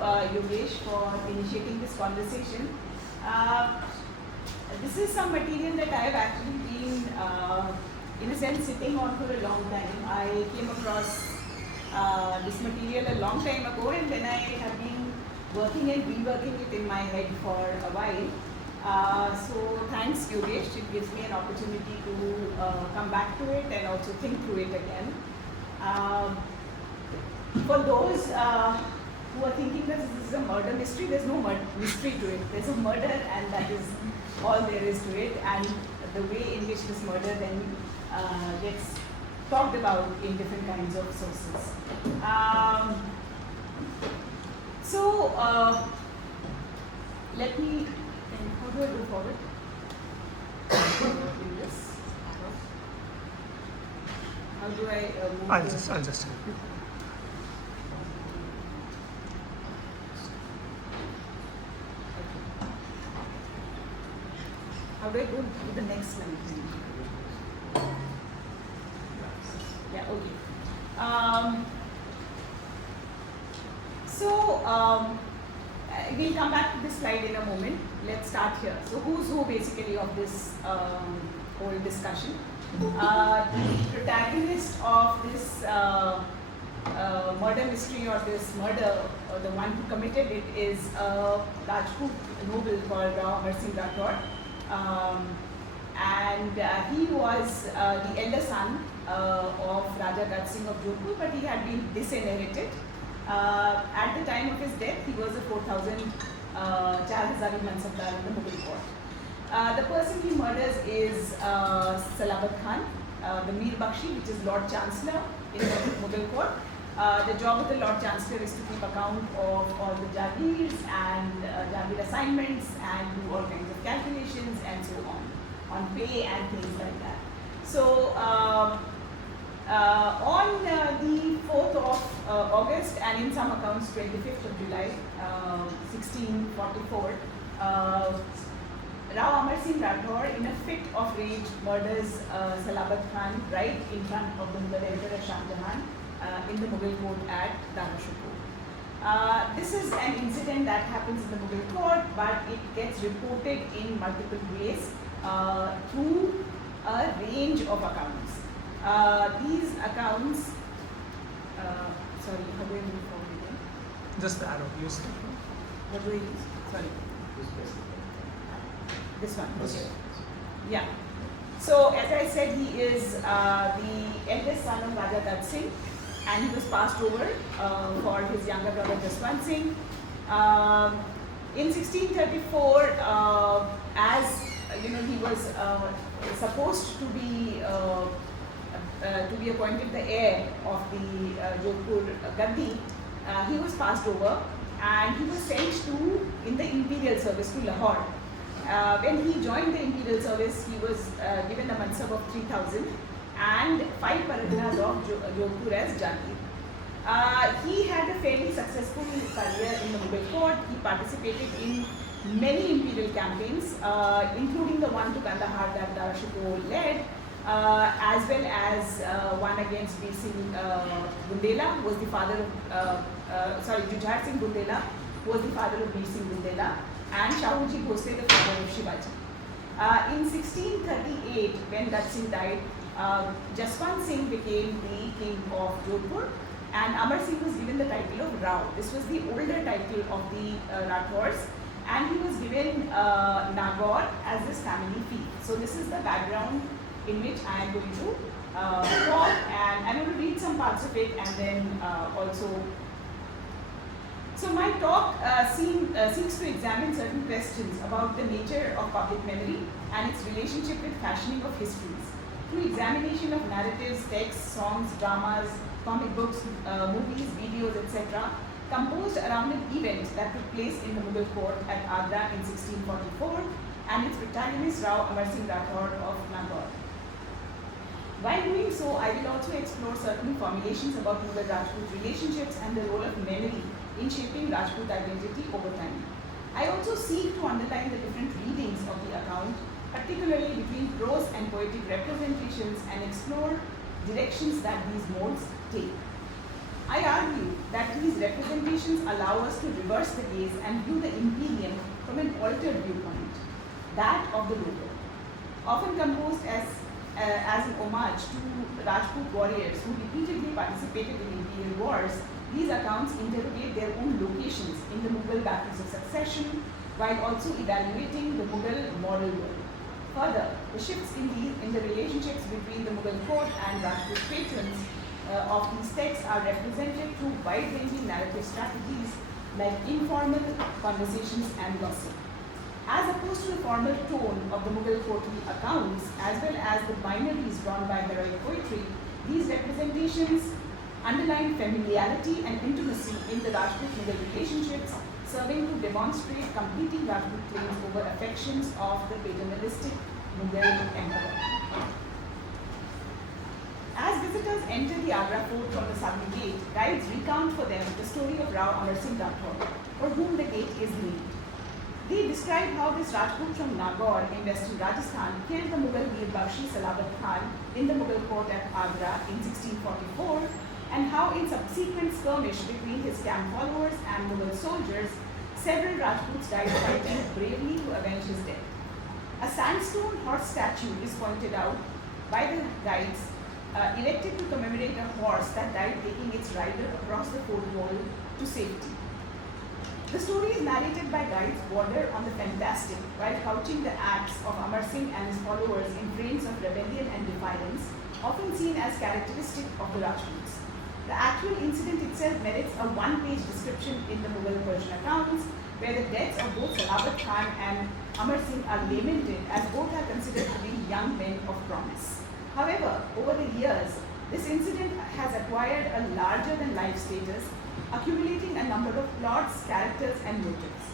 Yogesh, for initiating this conversation. This is some material that I have actually been, in a sense, sitting on for a long time. I came across this material a long time ago, and then I have been working and reworking it in my head for a while. So thanks, Yogesh. It gives me an opportunity to come back to it and also think through it again. For those who are thinking that this is a murder mystery, there's no mystery to it. There's a murder, and that is all there is to it, and the way in which this murder then gets talked about in different kinds of sources. Let me, how do I go forward? How do I move? I'll just help you. How do I go to the next slide? Yeah, okay. We'll come back to this slide in a moment. Let's start here. So who's who basically of this whole discussion? The protagonist of this murder mystery, or this murder, or the one who committed it, is a Rajput noble called Amar Singh Rathor. He was the elder son of Raja Singh of Jodhpur, but he had been disinherited. At the time of his death, he was a 4,000 mansabdar in the Mughal court. The person he murders is Salabat Khan, the Mir Bakhshi, which is Lord Chancellor in the Mughal court. The job of the Lord Chancellor is to keep account of all the jagirs and jagir assignments, and do all kinds of calculations and so on pay and things like that. So on the 4th of August, and in some accounts 25th of July 1644, Rao Amar Singh Rathor, in a fit of rage, murders Salabat Khan right in front of the Mughal Emperor Shahjahan in the Mughal court at Tanuja. This is an incident that happens in the Mughal court, but it gets reported in multiple ways through a range of accounts. These accounts, sorry, how do I move forward again? Just the arrow, use it. What do I use? Sorry. This one. Okay. Yeah. So, as I said, he is the eldest son of Raja Singh, and he was passed over for his younger brother Jaswant Singh. In 1634, as you know, he was supposed to be appointed the heir of the Jodhpur Gaddi. He was passed over, and he was sent in the Imperial service to Lahore. When he joined the Imperial service, he was given a mansab of 3,000 and 5 paraganas of Jodhpur as jagir. He had a fairly successful career in the Mughal court. He participated in many imperial campaigns, including the one to Kandahar that Dara Shikoh led, as well as one against Bir Singh Bundela, was the father of, Shahjahan Singh Bundela was the father of Bir Singh Bundela, and Shahuji Bhosle, the father of Shivaji. In 1638, when Dat Singh died, Jaswant Singh became the king of Jodhpur, and Amar Singh was given the title of Rao. This was the older title of the Rathors, and he was given Nagaur as his family fief. So this is the background in which I am going to talk, and I'm going to read some parts of it, and then also. So my talk seeks to examine certain questions about the nature of public memory and its relationship with fashioning of histories, through examination of narratives, texts, songs, dramas, comic books, movies, videos, etc., composed around an event that took place in the Mughal court at Agra in 1644, and its protagonist Rao Amar Singh Rathor of Nagaur. While doing so, I will also explore certain formulations about Mughal-Rajput relationships and the role of memory in shaping Rajput identity over time. I also seek to underline the different readings of the account, particularly between prose and poetic representations, and explore directions that these modes take. I argue that these representations allow us to reverse the gaze and view the Imperium from an altered viewpoint, that of the ruler. Often composed as an homage to Rajput warriors who repeatedly participated in imperial wars, these accounts interrogate their own locations in the Mughal battles of succession, while also evaluating the Mughal moral world. Further, the shifts in the relationships between the Mughal court and Rajput patrons of these texts are represented through wide-ranging narrative strategies like informal conversations and gossip. As opposed to the formal tone of the Mughal courtly accounts, as well as the binaries drawn by heroic poetry, these representations underline familiarity and intimacy in the Rajput-Mughal relationships, serving to demonstrate competing Rajput claims over affections of the paternalistic Mughal emperor. As visitors enter the Agra fort from the southern gate, guides recount for them the story of Amar Singh Rathor, for whom the gate is named. They describe how this Rajput from Nagaur in western Rajasthan killed the Mughal Mir Bakhshi Salabat Khan in the Mughal court at Agra in 1644, and how in subsequent skirmish between his camp followers and Mughal soldiers, several Rajputs died fighting bravely to avenge his death. A sandstone horse statue is pointed out by the guides, erected to commemorate a horse that died taking its rider across the fort wall to safety. The story is narrated by guides border on the fantastic, while couching the acts of Amar Singh and his followers in frames of rebellion and defiance, often seen as characteristic of the Rajputs. The actual incident itself merits a one-page description in the Mughal Persian accounts, where the deaths of both Salabat Khan and Amar Singh are lamented, as both are considered to be young men of promise. However, over the years, this incident has acquired a larger-than-life status, accumulating a number of plots, characters, and motives.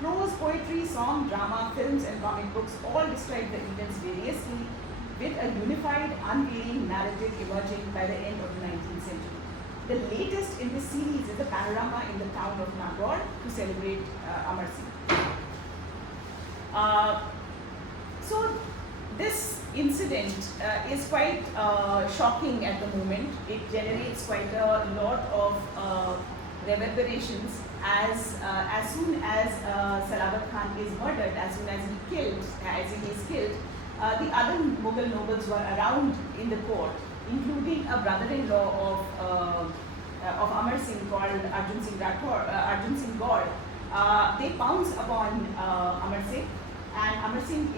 Prose, poetry, song, drama, films, and comic books all describe the events variously, with a unified, unvarying narrative emerging by the end of the 19th century. The latest in this series is a panorama in the town of Nagaur to celebrate Amar Singh. So this incident is quite shocking at the moment. It generates quite a lot of reverberations as soon as Salabat Khan is murdered, as soon as he is killed. The other Mughal nobles were around in the court, including a brother-in-law of Amar Singh called Arjun Singh Gaur. They pounce upon Amar Singh, and Amar Singh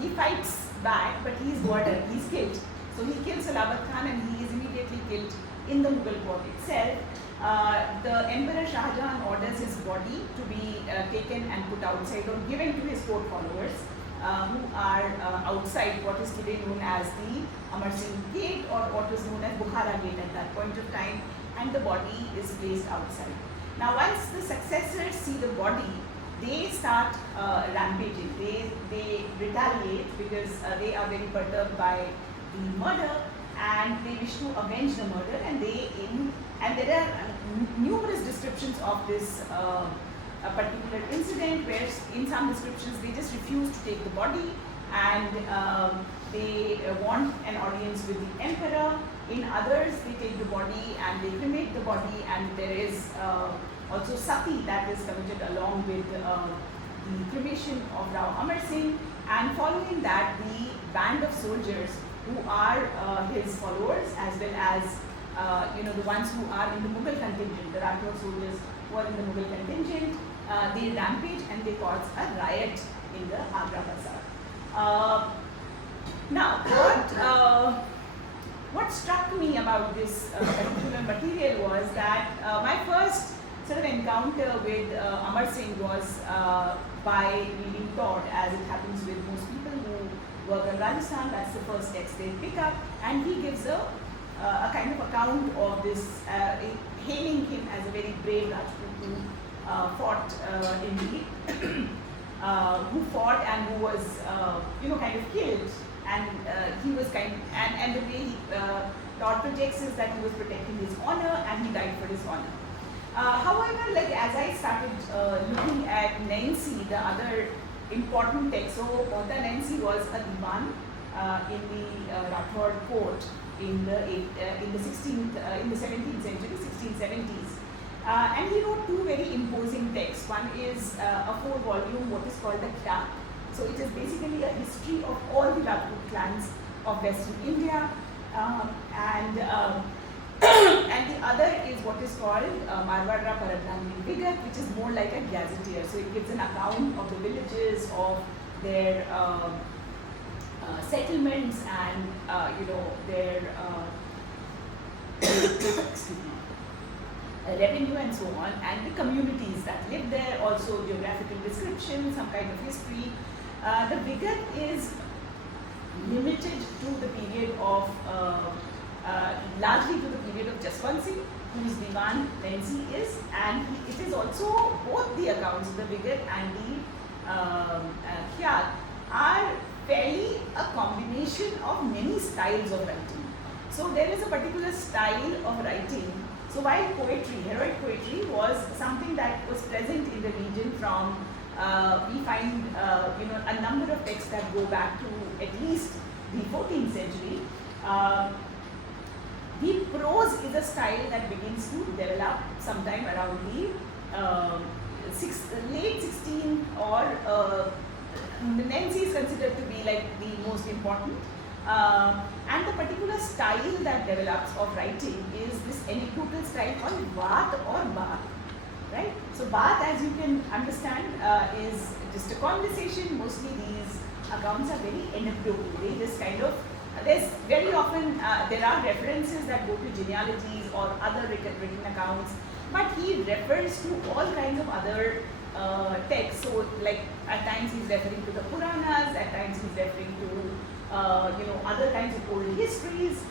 he fights back, but he is murdered, he is killed. So he kills Salabat Khan, and he is immediately killed in the Mughal court itself. The Emperor Shahjahan orders his body to be taken and put outside, or given to his court followers, who are outside what is today known as the Amar Singh Gate, or what is known as Bukhara Gate at that point of time, and the body is placed outside. Now, once the successors see the body, they start rampaging. They retaliate because they are very perturbed by the murder, and they wish to avenge the murder. And there are numerous descriptions of this a particular incident, where in some descriptions they just refuse to take the body, and they want an audience with the emperor. In others, they take the body and they cremate the body, and there is also sati that is committed along with the cremation of Amar Singh. And following that, the band of soldiers who are his followers, as well as the ones who are in the Mughal contingent, the Rathor soldiers who are in the Mughal contingent, they rampage and they cause a riot in the Agra Bazaar. Now, what struck me about this particular material was that my first sort of encounter with Amar Singh was by reading Todd, as it happens with most people who work in Rajasthan. That's the first text they pick up, and he gives a kind of account of this, hailing him as a very brave Rajput who fought who fought and who was kind of killed, and he was and the way Todd projects is that he was protecting his honor and he died for his honor. However, as I started looking at Nancy, the other important text, so Pota Nancy was a divan in the Rathor court, in the 17th century, 1670s. And he wrote two very imposing texts. One is a 4-volume, what is called the Kya. So it is basically a history of all the Rajput clans of Western India. And the other is what is called Marwara Paradnani Vigat, which is more like a gazetteer. So it gives an account of the villages, of their settlements, and their revenue and so on, and the communities that live there. Also geographical description, some kind of history. The Vigat is limited to the period of largely to the period of Jaswant Singh, whose Diwan Nancy is, and it is also both the accounts, the Vigat and the Khyat, are fairly a combination of many styles of writing. So there is a particular style of writing. So while poetry, heroic poetry, was something that was present in the region from, we find a number of texts that go back to at least the 14th century. The prose is a style that begins to develop sometime around the late 16th, or Nancy is considered to be like the most important. And the particular style that develops of writing is this anecdotal style called Vaat or Baat, right? So Baat, as you can understand, is just a conversation. Mostly these accounts are very anecdotal. They just kind of, there's very often, there are references that go to genealogies or other written accounts, but he refers to all kinds of other texts. So like at times he's referring to the Puranas, at times he's referring to other kinds of old histories.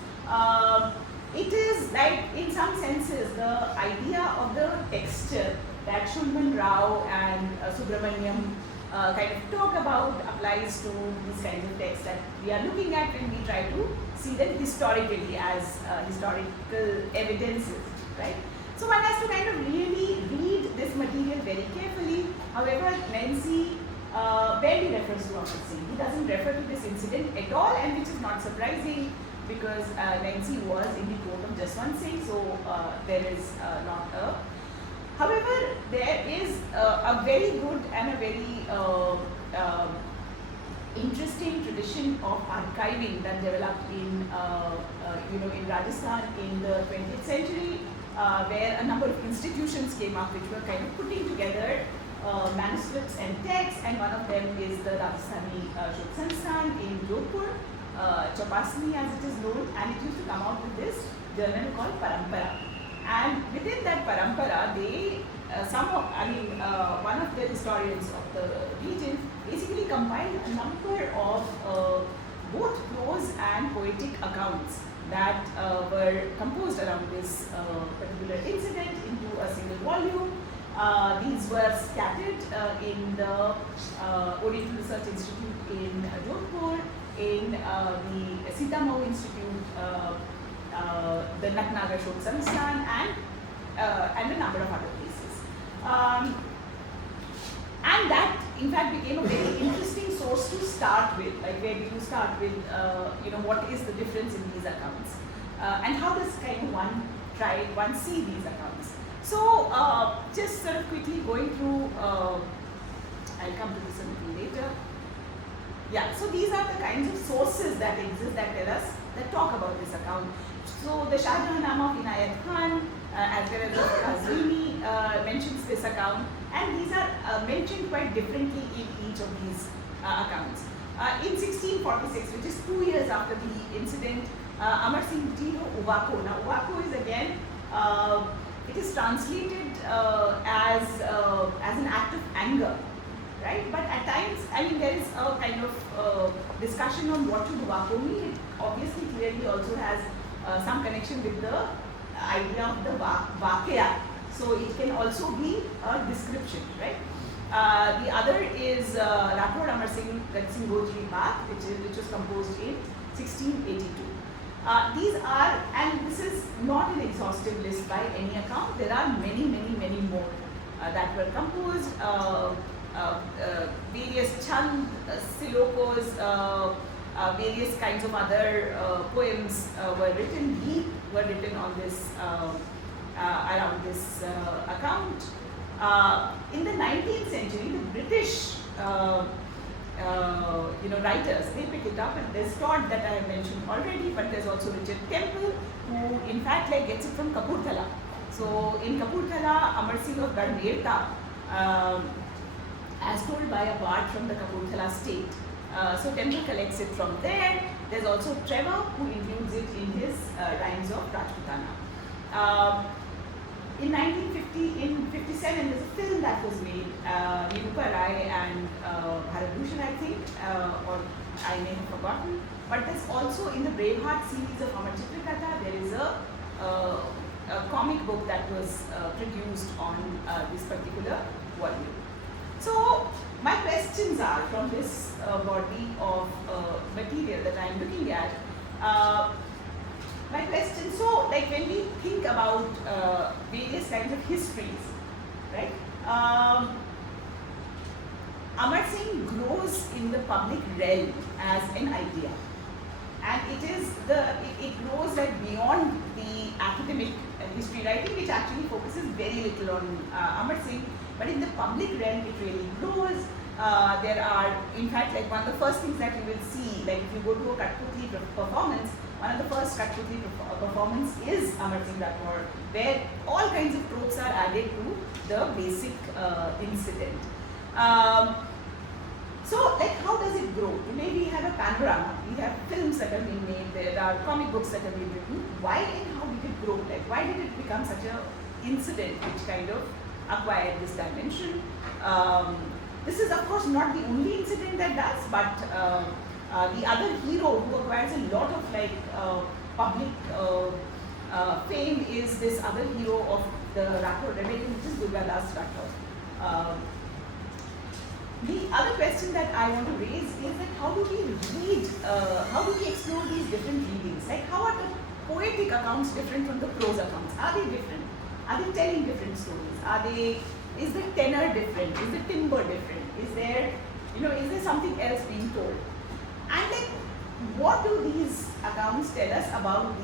It is like, in some senses, the idea of the texture that Shulman Rao and Subramaniam kind of talk about applies to these kinds of texts that we are looking at when we try to see them historically as historical evidences, right? So one has to kind of really read this material very carefully. However, Nancy barely refers to Amar Singh. He doesn't refer to this incident at all, and which is not surprising because Nancy was in the court of Jaswant Singh, so there is not a. However, there is a very good and a very interesting tradition of archiving that developed in in Rajasthan in the 20th century, where a number of institutions came up which were kind of putting together manuscripts and texts, and one of them is the Rajasthani Shod Sansthan in Jodhpur, Chapasni as it is known, and it used to come out with this journal called Parampara. And within that Parampara, they, one of the historians of the region basically compiled a number of both prose and poetic accounts that were composed around this particular incident into a single volume. These were scattered in the Oriental Research Institute in Jodhpur, in the Sitamau Institute, the Natnagar Shod Sansthan, and a number of other places. And that, in fact, became a very interesting source to start with. Like, where do you start with, what is the difference in these accounts? And how does kind of one see these accounts? So, just sort of quickly going through, I'll come to this a little later. Yeah, so these are the kinds of sources that exist that tell us, that talk about this account. So, the Shahjahan of Inayat Khan, as well as the Kazvini, mentions this account, and these are mentioned quite differently in each of these accounts. In 1646, which is 2 years after the incident, Amar Singh Rathor Uvako. Now, Uvako is again, it is translated as an act of anger, right? But at times, there is a kind of discussion on what should Uvako mean. It obviously clearly also has some connection with the idea of the Vakya. So it can also be a description, right? The other is Rathor Amar Singh Gojri Baat, which was composed in 1682. These are, and this is not an exhaustive list by any account. There are many, many, many more that were composed. Various chand, silokos, various kinds of other poems were written. Deep were written on this around this account. In the 19th century, the British writers, they pick it up, and there's Todd that I have mentioned already, but there's also Richard Temple, who in fact gets it from Kapurthala. So in Kapurthala, Amar Singh of Rathor, as told by a bard from the Kapurthala state. So Temple collects it from there. There's also Trevor, who includes it in his rhymes of Rajputana. In 1957, there's a film that was made, Venugopal and Bharatbhushan, I think, or I may have forgotten. But there's also in the Braveheart series of Amar Chitrakatha, there is a comic book that was produced on this particular volume. So my questions are from this body of material that I am looking at. My question, so like when we think about various kinds of histories, right? Amar Singh grows in the public realm as an idea, and it grows like beyond the academic history writing, which actually focuses very little on Amar Singh, but in the public realm it really grows. There are, in fact, like one of the first things that you will see, like if you go to a Kathputi performance, one of the first Kathputi performance is Amar Singh Rathor, where all kinds of tropes are added to the basic incident. So, like, how does it grow? Today we have a panorama, we have films that have been made, there are comic books that have been written. Why and how did it grow? Like, why did it become such an incident which kind of acquired this dimension? This is, of course, not the only incident that does, but the other hero who acquires a lot of public fame is this other hero of the Rathor rebellion, which is Durgadas Rathor. The other question that I want to raise is that how do we explore these different readings? Like, how are the poetic accounts different from the prose accounts? Are they different? Are they telling different stories? Is the tenor different? Is the timbre different? Is there something else being told? And like, what do these accounts tell us about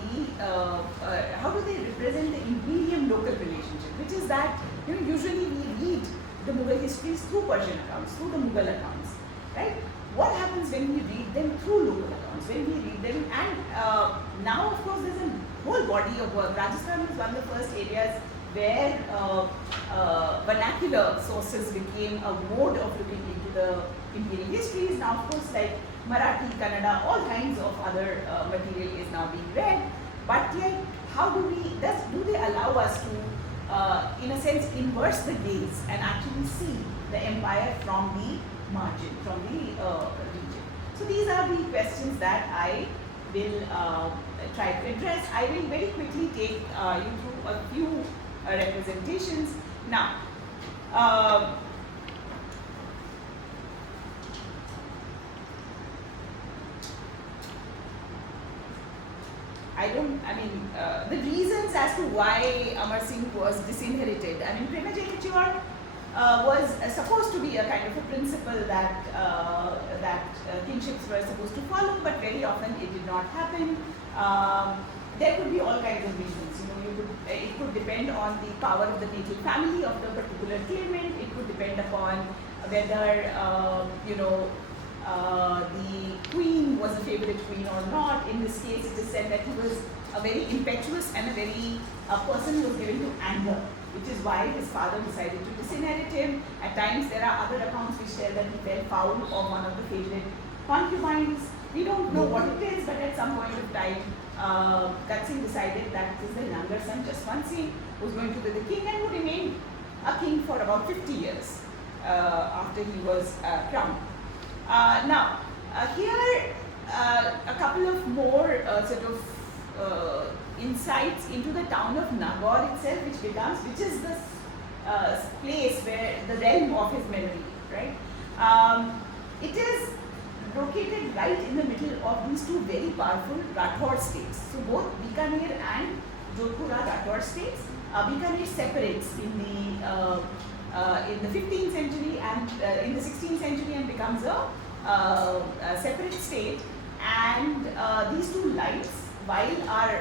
how do they represent the Imperium local relationship? Which is that, usually we read the Mughal histories through Persian accounts, through the Mughal accounts, right? What happens when we read them through local accounts, when we read them, and now of course there's a whole body of work. Rajasthan was one of the first areas where vernacular sources became a mode of looking into the imperial histories. Now of course, like Marathi, Kannada, all kinds of other material is now being read, but like, how do they allow us to in a sense inverse the gaze and actually see the empire from the margin, from the region? So these are the questions that I will try to address. I will very quickly take you through a few representations. Now, the reasons as to why Amar Singh was disinherited. Primogeniture was supposed to be a kind of a principle that kingships were supposed to follow, but very often it did not happen. There could be all kinds of reasons. It could depend on the power of the natal family of the particular claimant. It could depend upon whether the queen was a favorite queen or not. In this case, it is said that he was a very impetuous and a person who was given to anger, which is why his father decided to disinherit him. At times, there are other accounts which tell that he fell foul of one of the favorite concubines. We don't know what it is, but at some point of time, Gat Singh decided that it is the younger son, Jaswant Singh, who was going to be the king and who remained a king for about 50 years after he was crowned. Now, here a couple of more insights into the town of Nagaur itself, which is the place where the realm of his memory, right? It is located right in the middle of these two very powerful Rathor states. So both Bikaner and Jodhpur are Rathor states. Bikaner separates in the 15th century and in the 16th century and becomes a separate state. And these two lines, while are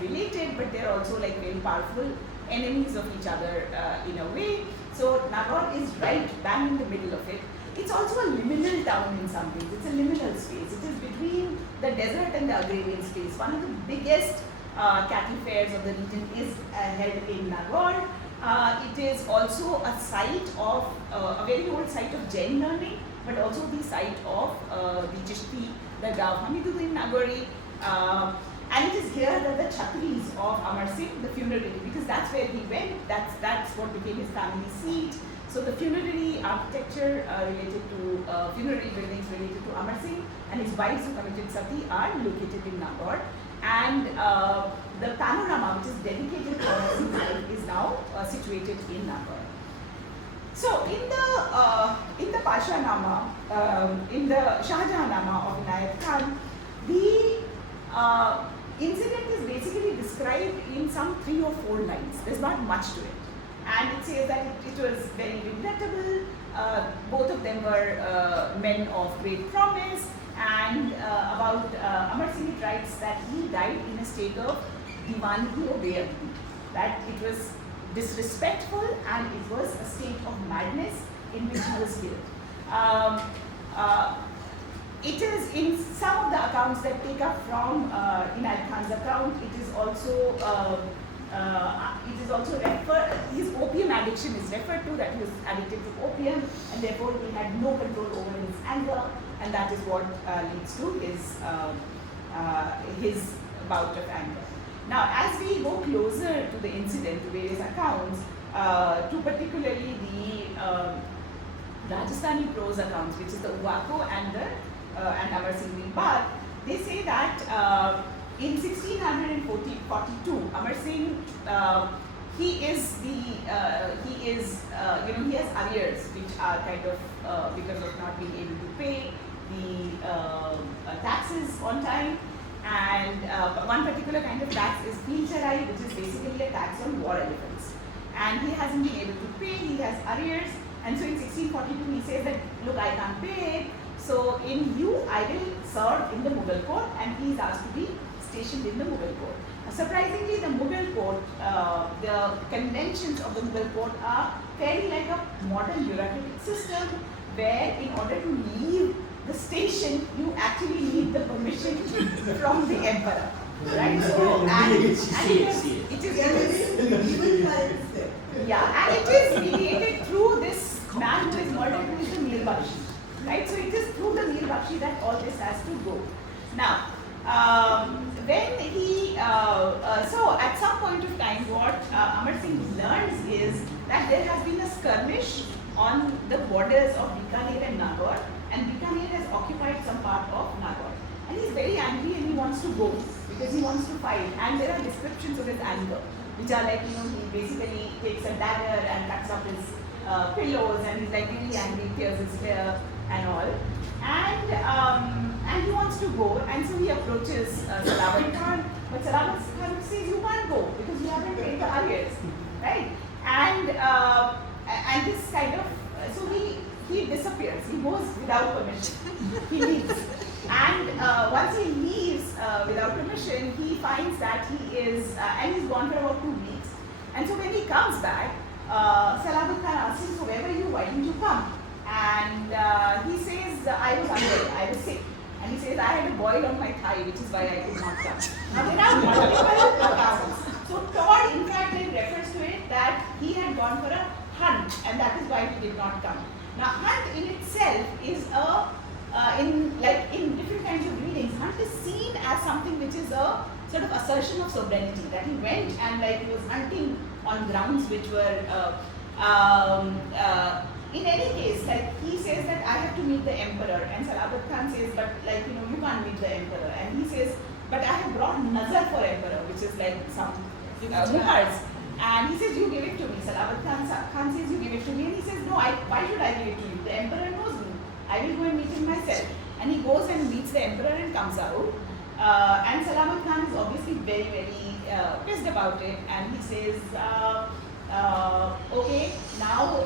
related, but they're also like very powerful enemies of each other in a way. So Nagaur is right bang in the middle of it. It's also a liminal town in some ways. It's a liminal space. It is between the desert and the agrarian space. One of the biggest cattle fairs of the region is held in Nagaur. It is also a site of, a very old site of Jain learning, but also the site of the Chishti, the Hamidud in Nagauri. And it is here that the Chhatris of Amar Singh, the funerary, because that's where he went, that's what became his family seat. So the funerary architecture related to, funerary buildings related to Amar Singh and his wives who committed sati are located in Nagaur. And the panorama, which is dedicated to Amar Singh's life, is now situated in Nagaur. So in the Pasha Nama, in the Shahjahan Nama of Inayat Khan, the incident is basically described in some 3 or 4 lines. There's not much to it. And it says that it was very regrettable. Both of them were men of great promise. And about Amar Singh writes that he died in a state of divangi or be'adbi, that it was disrespectful and it was a state of madness in which he was killed. It is in some of the accounts that take up from Inayat Khan's account. It is also his opium addiction is referred to, that he was addicted to opium and therefore he had no control over his anger, and that is what leads to his bout of anger. Now, as we go closer to the incident, to various accounts, to particularly the Rajasthani prose accounts, which is the Uvako and Amar Singh Rathor, they say that in 1642, Amar Singh, he has arrears which are kind of because of not being able to pay the taxes on time, and one particular kind of tax is Peel Charai, which is basically a tax on war elephants, and he hasn't been able to pay. He has arrears, and so in 1642 he says that, look, I can't pay, so in lieu I will serve in the Mughal court, and he is asked to be stationed in the Mughal court. Surprisingly, the Mughal court, the conventions of the Mughal court are fairly like a modern bureaucratic system, where in order to leave the station, you actually need the permission from the emperor, right? So, and it is mediated through this man who is murdered, who is the Mir Bakhshi, right? So it is through the Mir Bakhshi that all this has to go. Now, when he, so at some point of time, what Amar Singh learns is that there has been a skirmish on the borders of Bikaner and Nagaur, and Bikaner has occupied some part of Nagaur. And he's very angry and he wants to go because he wants to fight. And there are descriptions of his anger, which are like, he basically takes a dagger and cuts up his pillows, and he's like really angry, tears his hair and all. And he wants to go, and so he approaches Salabat Khan, but Salabat Khan says, you can't go because you haven't paid the arrears, right? And this kind of, so he disappears, he goes without permission, he leaves. And once he leaves without permission, he finds that he is, and he's gone for about 2 weeks. And so when he comes back, Salabat Khan asks him, so where were you, why didn't you come? And he says, I was unwell, I was sick. And he says, I had a boil on my thigh, which is why I could not come. Now there are multiple accounts. So Todd, in fact, refers to it that he had gone for a hunt, and that is why he did not come. Now hunt in itself is in different kinds of readings, hunt is seen as something which is a sort of assertion of sovereignty, that he went and he was hunting on grounds which were in any case, he says that I have to meet the emperor, and Salabat Khan says, but you can't meet the emperor, and he says, but I have brought nazar for emperor, which is like some muhars, and he says, you give it to me. Salabat Khan says, you give it to me, and he says, no, why should I give it to you? The emperor knows me, I will go and meet him myself. And he goes and meets the emperor and comes out, and Salabat Khan is obviously very, very pissed about it, and he says, okay, now,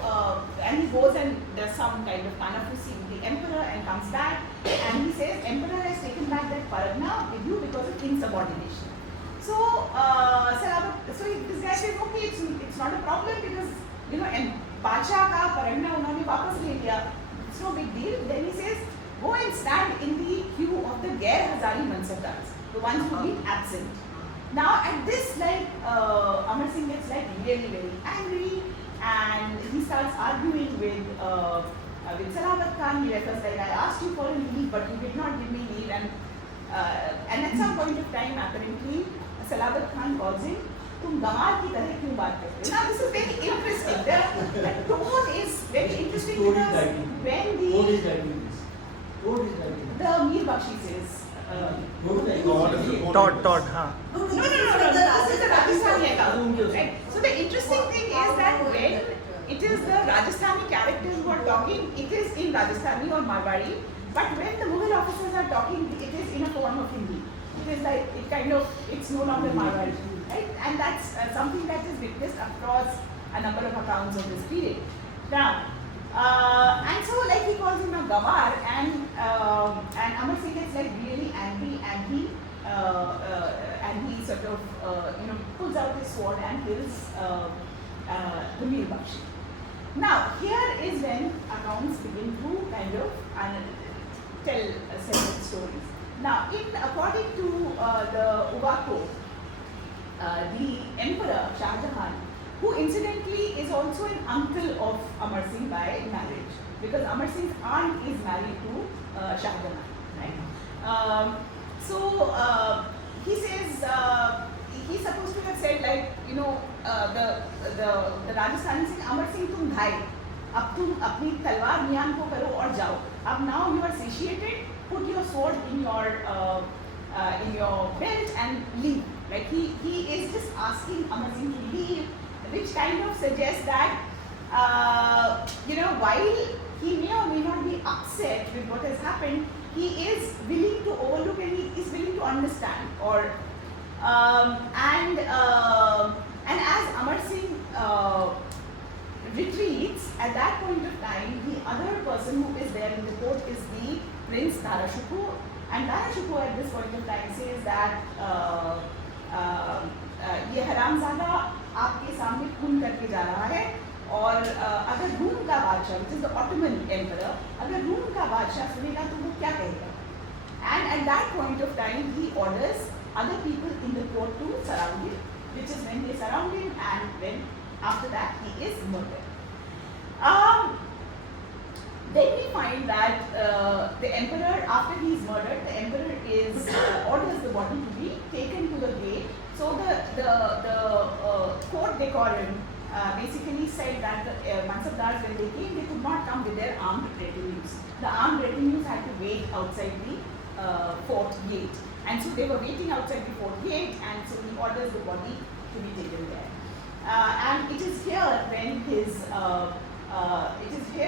and he goes and does some kind of kanafusi with the emperor and comes back, and he says emperor has taken back that paragna with you because of insubordination. So this guy says, okay, it's not a problem because and Bacha ka paragna unhone wapas le liya. It's no big deal. Then he says, go and stand in the queue of the Gair Hazari mansabdars, the ones who been absent. Now at this, Amar Singh gets really very angry, and he starts arguing with Salabat Khan. He refers I asked you for a leave, but you did not give me leave, and at some point of time, apparently, Salabat Khan calls him, "तुम गंवार की तरह क्यों बात करते हो?" Now this is very interesting. The tone is very interesting because when the Mir Bakhshi says. Todd, huh? No. This is the Rajasthani account. Right? So the interesting thing is that when it is the Rajasthani characters who are talking, it is in Rajasthani or Marwari. But when the Mughal officers are talking, it is in a form of Hindi. It is it's no longer Marwari, right? And that's something that is witnessed across a number of accounts of this period. Now, and so he calls him a gawar, and Amar Singh gets really angry, and he sort of pulls out his sword and kills the Mir Bakhshi. Now here is when accounts begin to kind of tell several stories. Now according to the Uvako, the emperor Shahjahan, who incidentally is also an uncle of Amar Singh by marriage, because Amar Singh's aunt is married to Shahjahan, right? He says he's supposed to have said the Rajasthani saying, "Amar Singh, tum dhai, ab tum apni talwar miyan ko karo aur jao. Ab now you are satiated, put your sword in your belt and leave." He is just asking Amar Singh to leave, which kind of suggests that while he may or may not be upset with what has happened, he is willing to overlook and he is willing to understand. And as Amar Singh retreats, at that point of time, the other person who is there in the court is the Prince Darashuku, and Darashuku at this point of time says that ये हरामजादा आपके सामने खून करके जा रहा है, और अगर रूम का बादशाह, which is the Ottoman emperor, अगर रूम का बादशाह सुनेगा तो वो क्या कहेगा? And at that point of time, he orders other people in the court to surround him, which is when they surround him, and when after that he is murdered. Then we find that the emperor, after he is murdered, the emperor orders the body to be taken to the gate. So the court decorum basically said that the mansabdars, when they came, they could not come with their armed retinues. The armed retinues had to wait outside the fort gate, and so they were waiting outside the fort gate, and so he orders the body to be taken there. And it is here when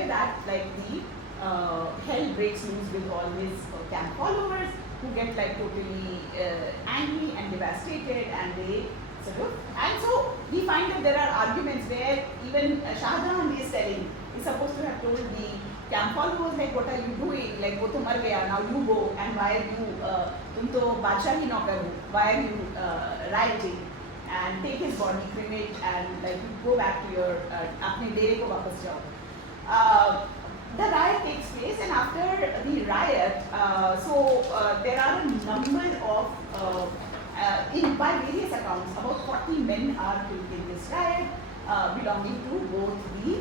that the hell breaks loose with all his camp followers, who get totally angry and devastated, and they and so we find that there are arguments where even Shahjahan is supposed to have told the camp followers what are you doing, wo to mar gaya, now you go, and why are you tum to badshah hi naukar ho, why are you rioting, and take his body, cremate, and go back to your apne dere ko wapas jao. The riot takes place, and after the riot, there are a number of by various accounts, about 40 men are killed in this riot, belonging to both the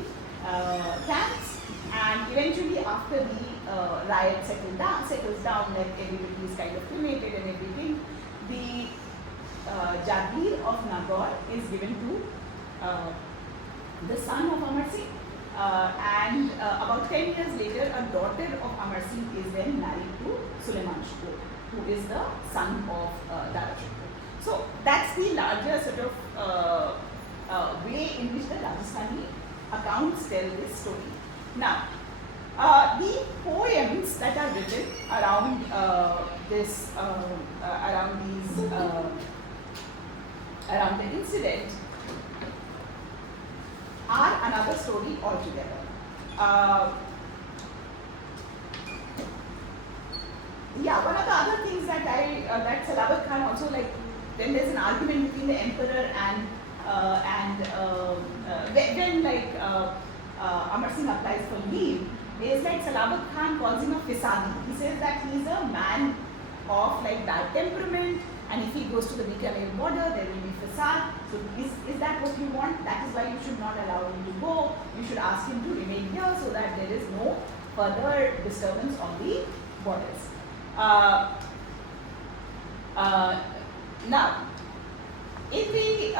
camps, and eventually after the riot settles down, everybody is kind of cremated and everything, the Jagir of Nagaur is given to the son of Amar Singh, and about 10 years later, a daughter of Amar Singh is then married to Suleiman Shukor, who is the son of Darashukur. So that's the larger way in which the Rajasthani accounts tell this story. Now, the poems that are written around around the incident are another story altogether. Yeah, one of the other things that that Salabat Khan also, like, when there's an argument between the emperor and when like Amar Singh applies for leave, there's like Salabat Khan calls him a fisadi. He says that he's a man of like bad temperament, and if he goes to the Bikaner border, there will be fasad. So is that what you want? That is why you should not allow him to go. You should ask him to remain here so that there is no further disturbance on the borders. Now, in the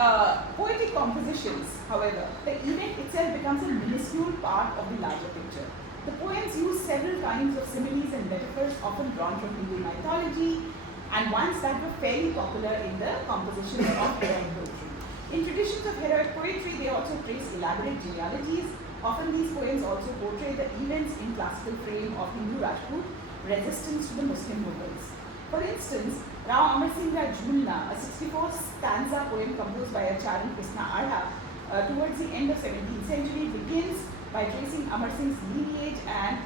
poetic compositions, however, the event itself becomes a minuscule part of the larger picture. The poems use several kinds of similes and metaphors, often drawn from Hindu mythology, and ones that were fairly popular in the compositions of heroic poetry. In traditions of heroic poetry, they also trace elaborate genealogies. Often these poems also portray the events in classical frame of Hindu-Rajput resistance to the Muslim Mughals. For instance, Rao Amar Singh Rathor, a 64-stanza poem composed by Acharya Krishna Arha towards the end of 17th century, begins by tracing Amar Singh's lineage and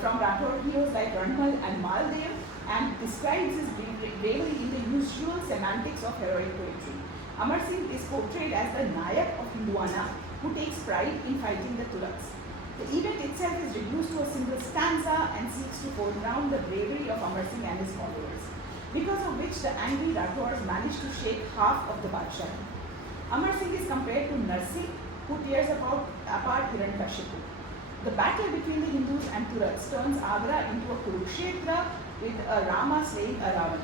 from Rathor heroes like Ranmal and Maldev, and describes his bravery in the usual semantics of heroic poetry. Amar Singh is portrayed as the Nayak of Hindwana, who takes pride in fighting the Turks. The event itself is reduced to a single stanza and seeks to foreground the bravery of Amar Singh and his followers, because of which the angry Rathors managed to shake half of the Badshah. Amar Singh is compared to Narsingh, who tears apart Hiranyakashipu. The battle between the Hindus and Turks turns Agra into a Kurukshetra, with Rama slaying a Ravana.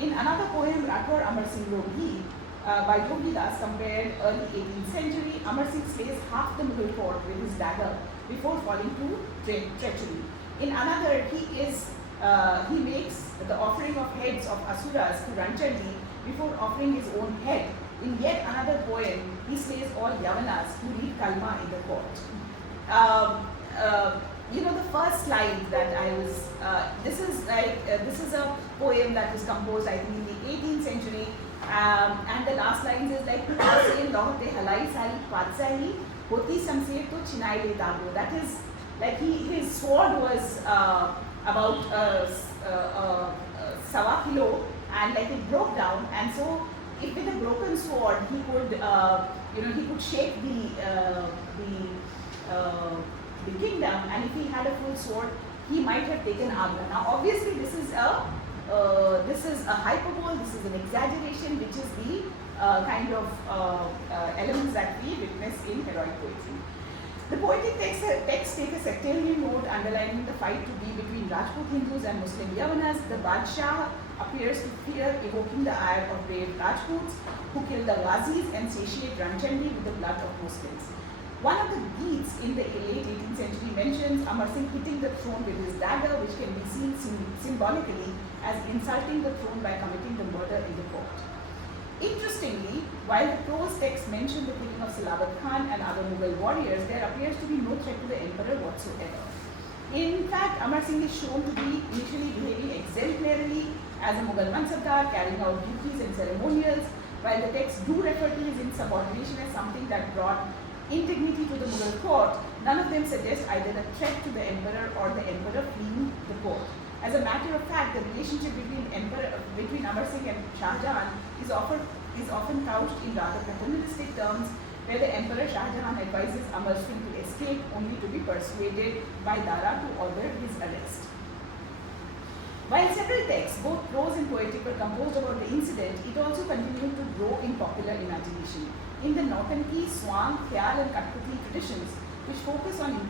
In another poem, Rathor Amar Singh Rogi, by Yogi Das, compared early 18th century, Amar Singh slays half the Mughal court with his dagger before falling to treachery. In another, he makes the offering of heads of Asuras to Ranchandi before offering his own head. In yet another poem, he slays all Yavanas who read Kalma in the court. You know, the first slide that I was, this is a poem that was composed, I think, in the 18th century. And the last lines is like, halai sari patsahi hoti samser to chinai le dago. That is like his sword was about sawa kilo, and like it broke down, and so if with a broken sword he could he could shake the kingdom, and if he had a full sword he might have taken Agra. Now obviously this is a hyperbole, this is an exaggeration, which is the kind of elements that we witness in heroic poetry. The poetic texts take a sectarian note, underlining the fight to be between Rajput Hindus and Muslim Yavanas. The Badshah appears to fear evoking the ire of brave Rajputs who kill the Ghazis and satiate Ranchandi with the blood of Muslims. One of the beats in the late 18th century mentions Amar Singh hitting the throne with his dagger, which can be seen symbolically as insulting the throne by committing the murder in the court. Interestingly, while the prose texts mention the killing of Salabat Khan and other Mughal warriors, there appears to be no threat to the emperor whatsoever. In fact, Amar Singh is shown to be initially behaving exemplarily as a Mughal mansabdar, carrying out duties and ceremonials, while the texts do refer to his insubordination as something that brought indignity to the Mughal court. None of them suggest either a threat to the emperor or the emperor fleeing the court. As a matter of fact, the relationship between Amar Singh and Shahjahan is often couched in rather paternalistic terms, where the emperor Shahjahan advises Amar Singh to escape, only to be persuaded by Dara to order his arrest. While several texts, both prose and poetic, were composed about the incident, it also continued to grow in popular imagination. In the Nautanki, Swang, Khyal and Katputhi traditions, which focus on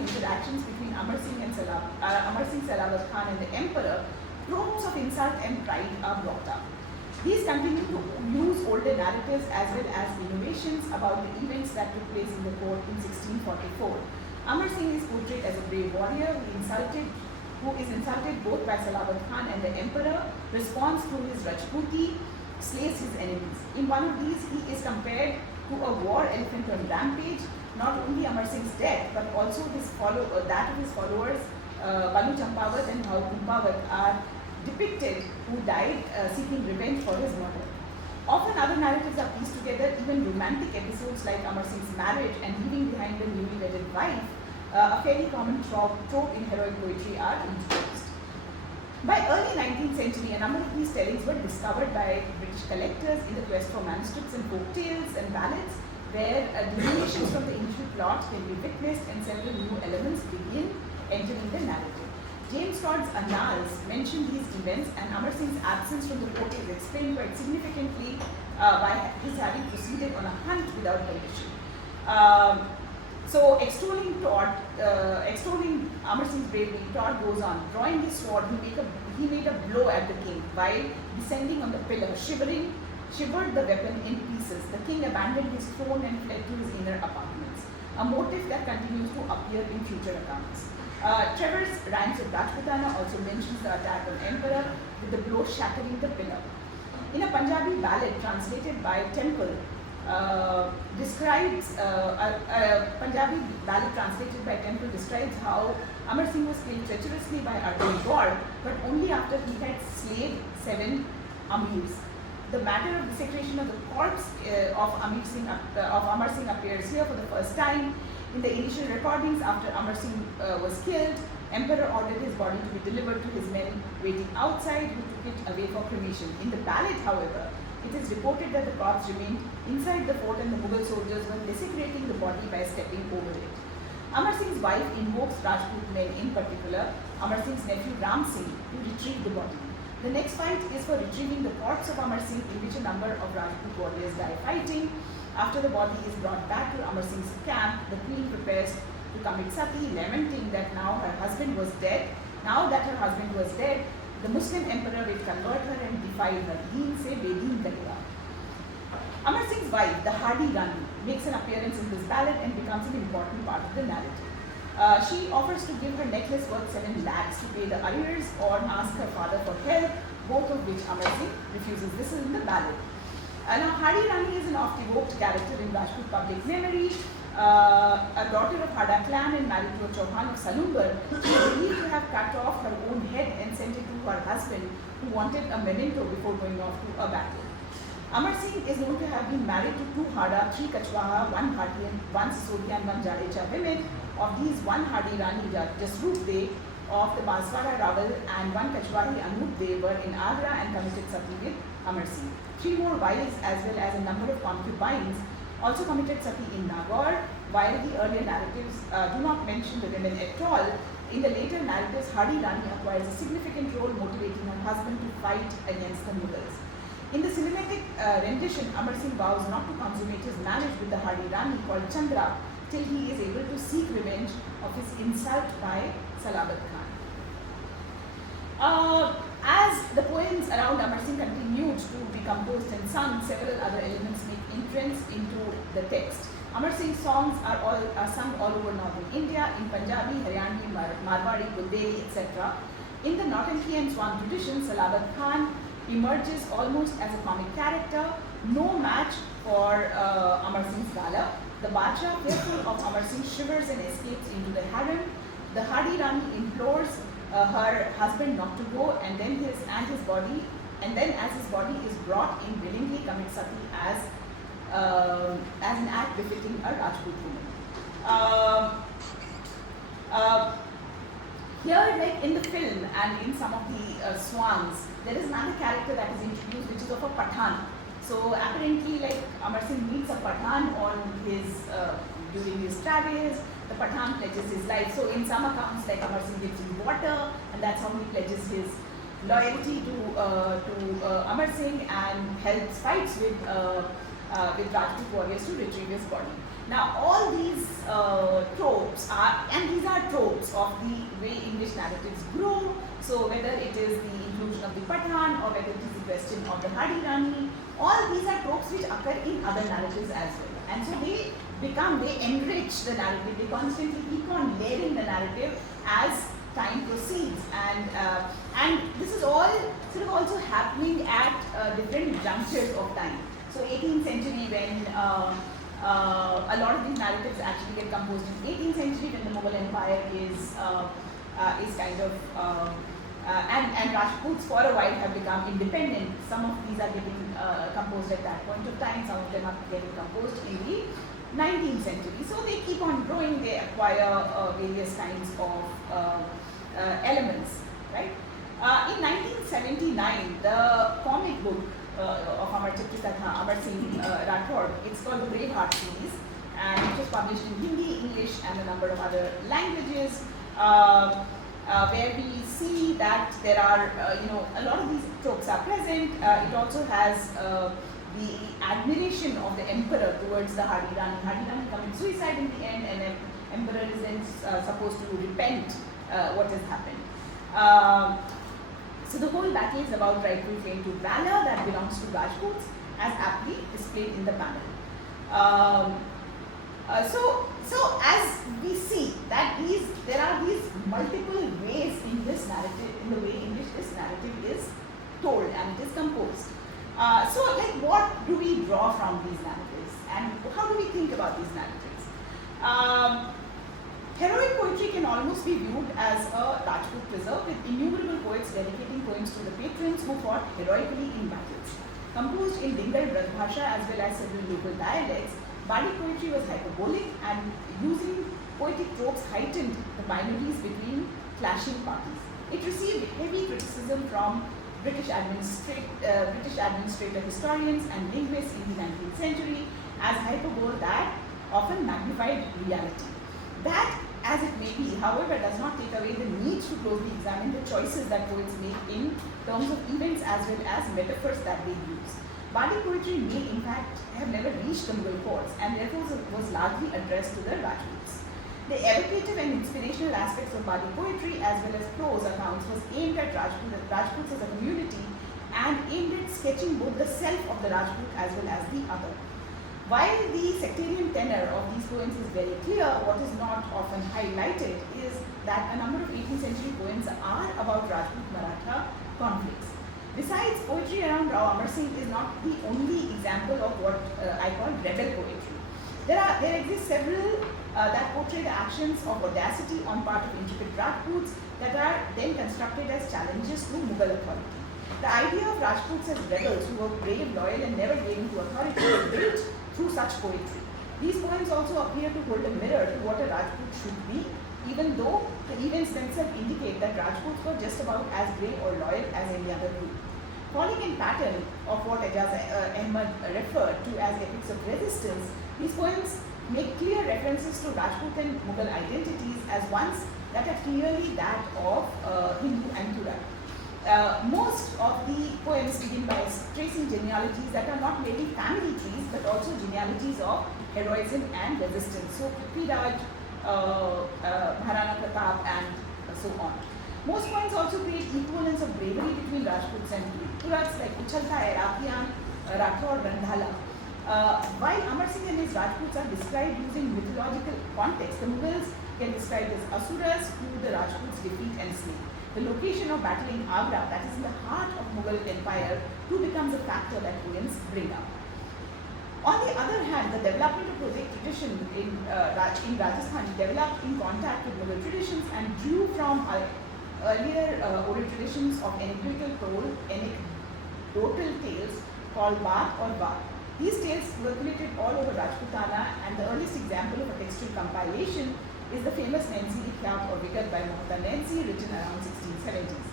interactions between Amar Singh, Salabat Khan and the emperor, tropes of insult and pride are brought up. These continue to use older narratives as well as innovations about the events that took place in the court in 1644. Amar Singh is portrayed as a brave warrior who is insulted both by Salabat Khan and the emperor, responds through his Rajputi, slays his enemies. In one of these, he is compared to a war elephant on rampage. Not only Amar Singh's death, but also that of his followers, Banu Champavat and Bhau Kumpavat, are depicted, who died seeking revenge for his murder. Often other narratives are pieced together, even romantic episodes like Amar Singh's marriage and leaving behind the newly wedded wife a fairly common trope in heroic poetry are introduced. By early 19th century, a number of these tellings were discovered by British collectors in the quest for manuscripts and folk tales and ballads, where deviations from the initial plot can be witnessed and several new elements begin entering the narrative. James Todd's Annals mention these events, and Amar Singh's absence from the court is explained quite significantly by his having proceeded on a hunt without permission. So extolling Amar Singh's bravery, Todd goes on, drawing his sword, he made a blow at the king while descending on the pillar, shivered the weapon in pieces. The king abandoned his throne and fled to his inner apartments, a motive that continues to appear in future accounts. Trevor's Rhymes of Rajputana also mentions the attack on emperor with the blow shattering the pillar. In a Punjabi ballad translated by Temple, describes how Amar Singh was killed treacherously by Arjun Gaur, but only after he had slayed 7 Amirs. The matter of desecration of the corpse of Amar Singh appears here for the first time. In the initial recordings, after Amar Singh was killed, Emperor ordered his body to be delivered to his men waiting outside, who took it away for cremation. In the ballad, however, it is reported that the corpse remained inside the fort and the Mughal soldiers were desecrating the body by stepping over it. Amar Singh's wife invokes Rajput men, in particular Amar Singh's nephew Ram Singh, to retrieve the body. The next fight is for retrieving the corpse of Amar Singh, in which a number of Rajput warriors die fighting. After the body is brought back to Amar Singh's camp, the queen prepares to commit sati, lamenting that now that her husband was dead, the Muslim emperor will convert her and defy her. Deen se bedeen karega. Amar Singh's wife, the Hardy Rani, makes an appearance in this ballad and becomes an important part of the narrative. She offers to give her necklace worth 7 lakhs to pay the arrears or ask her father for help, both of which Amar Singh refuses. This is in the ballad. Now, Hardy Rani is an oft-evoked character in Rajput public memory. A daughter of Hada clan and married to a Chauhan of Salungar, she is believed to have cut off her own head and sent it to her husband, who wanted a memento before going off to a battle. Amar Singh is known to have been married to 2 Hada, 3 Kachwaha, 1 Bhatian, 1 Sisodia and 1 Jadeja women. Of these, 1 Hardy Rani Jasroop De of the Baswara Rawal and 1 Kachwahi Anup De were in Agra and committed sati with Amar Singh. 3 more wives as well as a number of concubines also committed sati in Nagaur. While the earlier narratives do not mention the women at all, in the later narratives, Hardy Rani acquires a significant role, motivating her husband to fight against the Mughals. In the cinematic rendition, Amar Singh vows not to consummate his marriage with the Hardy Rani called Chandra till he is able to seek revenge of his insult by Salabat Khan. As the poems around Amar Singh continued to be composed and sung, several other elements make entrance into the text. Amar Singh's songs are sung all over northern India, in Punjabi, Haryanvi, Marwari, Bundeli, etc. In the Nautanki and Swan tradition, Salabat Khan emerges almost as a comic character, no match for Amar Singh's Gala. The Badshah, fearful of Amar Singh, shivers and escapes into the harem. The Hardy Rani implores her husband not to go, and then as his body is brought in, willingly commits sati as an act befitting a Rajput woman. Here, like in the film and in some of the swans, there is another character that is introduced, which is of a Pathan. So apparently, like Amar Singh meets a Pathan during his travels. The Pathan pledges his life. So in some accounts, like Amar Singh gives him water, and that's how he pledges his loyalty to Amar Singh and fights with Rajput warriors to retrieve his body. Now, all these tropes these are tropes of the way English narratives grow. So whether it is the inclusion of the Pathan or whether it is the question of the Hardy Rani, all these are tropes which occur in other narratives as well. And so they enrich the narrative. They constantly keep on layering the narrative as time proceeds. And this is all sort of also happening at different junctures of time. So 18th century, when a lot of these narratives actually get composed in 18th century, when the Mughal Empire is kind of and Rajputs for a while have become independent. Some of these are getting composed at that point of time. Some of them are getting composed in the 19th century. So they keep on growing, they acquire various kinds of elements, right? In 1979, the comic book of Amar Singh Rathor, it's called the Braveheart series, and it was published in Hindi, English, and a number of other languages, where we see that there are, a lot of these tropes are present. It also has the admiration of the emperor towards the Hardy Rani. Hardy Rani commits suicide in the end, and the emperor is then supposed to repent what has happened. So the whole battle is about rightful claim to valor that belongs to Rajputs, as aptly displayed in the panel. So as we see that there are these multiple ways in this narrative, in the way in which this narrative is told and it is composed. So like, what do we draw from these narratives, and how do we think about these narratives? Heroic poetry can almost be viewed as a Rajput preserve, with innumerable poets dedicating poems to the patrons who fought heroically in battles. Composed in Dingal Brajbhasha as well as several local dialects, Badi poetry was hyperbolic, and using poetic tropes heightened the binaries between clashing parties. It received heavy criticism from British administrator historians and linguists in the 19th century as hyperbole that often magnified reality. That, as it may be, however, does not take away the need to closely examine the choices that poets make in terms of events as well as metaphors that they use. Badi poetry may in fact have never reached the Mughal courts, and therefore was largely addressed to the Rajputs. The evocative and inspirational aspects of Badi poetry as well as prose accounts was aimed at Rajputs as a community, and aimed at sketching both the self of the Rajput as well as the other. While the sectarian tenor of these poems is very clear, what is not often highlighted is that a number of 18th century poems are about Rajput-Maratha conflicts. Besides, poetry around Rao Amar Singh is not the only example of what I call rebel poetry. There exist several that portray the actions of audacity on part of intrepid Rajputs that are then constructed as challenges to Mughal authority. The idea of Rajputs as rebels who were brave, loyal, and never gave in to authority was built through such poetry. These poems also appear to hold a mirror to what a Rajput should be, even though the events themselves indicate that Rajputs were just about as brave or loyal as any other group. Falling in pattern of what Ejaz Ahmad referred to as epics of resistance, these poems make clear references to Rajput and Mughal identities as ones that are clearly that of Hindu and Turan. Most of the poems begin by tracing genealogies that are not merely family trees but also genealogies of heroism and resistance. So Prithviraj, Maharana Pratap, and so on. Most poems also create equivalence of bravery between Rajputs and Turats like Uchalta, Erakian, Rathor, Randhala. While Amar Singh and his Rajputs are described using mythological context, the Mughals can be described as Asuras who the Rajputs defeat and slay. The location of battle in Agra, that is in the heart of Mughal empire, too becomes a factor that poems bring up. On the other hand, the development of prosaic tradition in Rajasthan developed in contact with Mughal traditions and drew from earlier oral traditions of anecdotal tales called Baat or Baat. These tales circulated all over Rajputana, and the earliest example of a textual compilation is the famous Nancy Ikhlas or Vigat by Mohta Nancy, written around 1670s.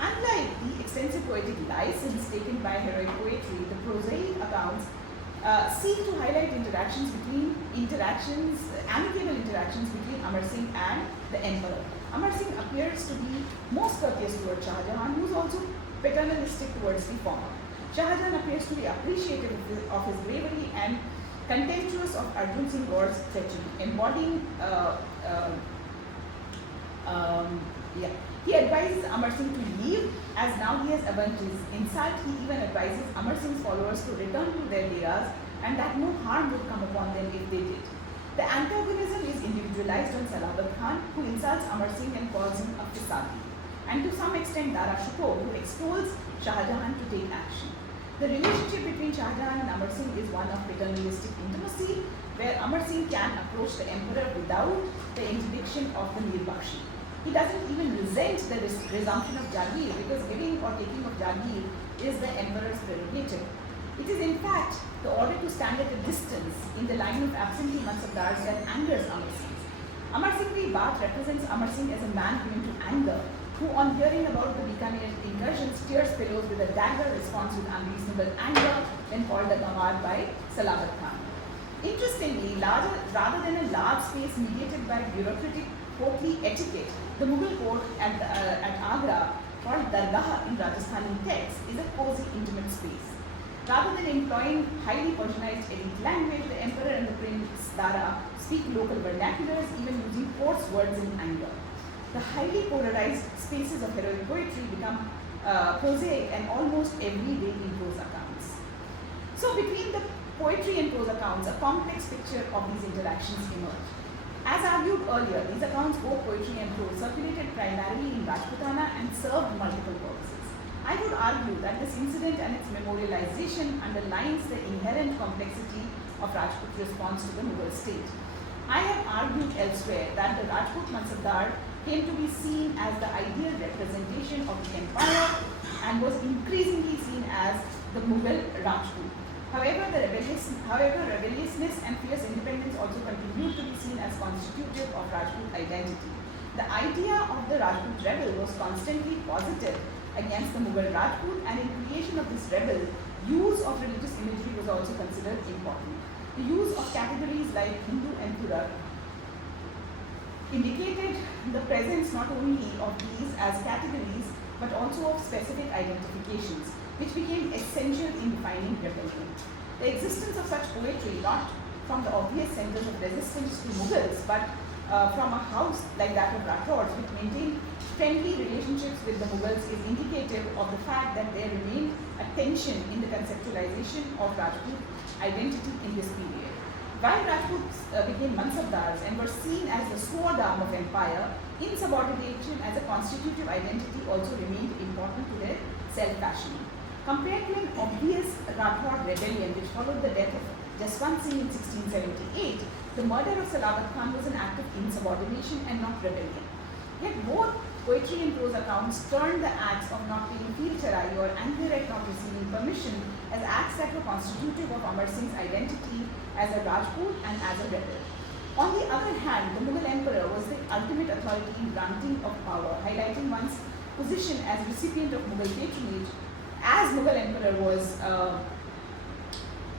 Unlike the extensive poetic license taken by heroic poetry, the prosaic accounts seek to highlight amicable interactions between Amar Singh and the emperor. Amar Singh appears to be most courteous towards Shahjahan, who is also paternalistic towards the former. Shahjahan appears to be appreciative of his bravery and contemptuous of Arjun Singh Gaur's treachery, embodying He advises Amar Singh to leave, as now he has avenged his insult. He even advises Amar Singh's followers to return to their deras and that no harm would come upon them if they did. The antagonism is individualized on Salabat Khan, who insults Amar Singh and calls him a Fisadi, and to some extent Dara Shikoh, who extols Shahjahan to take action. The relationship between Shahjahan and Amar Singh is one of paternalistic intimacy, where Amar Singh can approach the emperor without the interdiction of the Mir Bakhshi. He doesn't even resent the resumption of Jagir, because giving or taking of Jagir is the emperor's prerogative. It is in fact the order to stand at a distance in the line of absentee mansabdars that angers Amar Singh. Amar Singh represents Amar Singh as a man given to anger, who on hearing about the Bikaner incursion steers pillows with a dagger, responds with unreasonable anger, when called the Gawar by Salabat Khan. Interestingly, rather than a large space mediated by bureaucratic courtly etiquette, the Mughal court at Agra, called Dargah in Rajasthani texts, is a cozy, intimate space. Rather than employing highly Persianized elite language, the emperor and the prince Dara speak local vernaculars, even using coarse words in anger. The highly polarized spaces of heroic poetry become prosaic and almost everyday in prose accounts. So between the poetry and prose accounts, a complex picture of these interactions emerge. As argued earlier, these accounts, both poetry and prose, circulated primarily in Rajputana and served multiple purposes. I would argue that this incident and its memorialization underlines the inherent complexity of Rajput response to the Mughal state. I have argued elsewhere that the Rajput mansabdar came to be seen as the ideal representation of the empire and was increasingly seen as the Mughal-Rajput. However, rebelliousness and fierce independence also continued to be seen as constitutive of Rajput identity. The idea of the Rajput rebel was constantly posited against the Mughal Rajput, and in creation of this rebel, use of religious imagery was also considered important. The use of categories like Hindu and Turak indicated the presence not only of these as categories, but also of specific identifications, which became essential in defining rebellion. The existence of such poetry, not from the obvious centers of resistance to Mughals, but from a house like that of Rathors, which maintained friendly relationships with the Mughals, is indicative of the fact that there remained a tension in the conceptualization of Rajput identity in this period. While Rajputs became mansabdars and were seen as the sword arm of empire, insubordination as a constitutive identity also remained important to their self-fashioning. Compared to an obvious Rathor rebellion which followed the death of Jaswant Singh in 1678, the murder of Salabat Khan was an act of insubordination and not rebellion. Yet both poetry and prose accounts turned the acts of not paying field charai or anger at not receiving permission as acts that were constitutive of Amar Singh's identity as a Rajput and as a rebel. On the other hand, the Mughal emperor was the ultimate authority in granting of power, highlighting one's position as recipient of Mughal patronage. As Mughal emperor was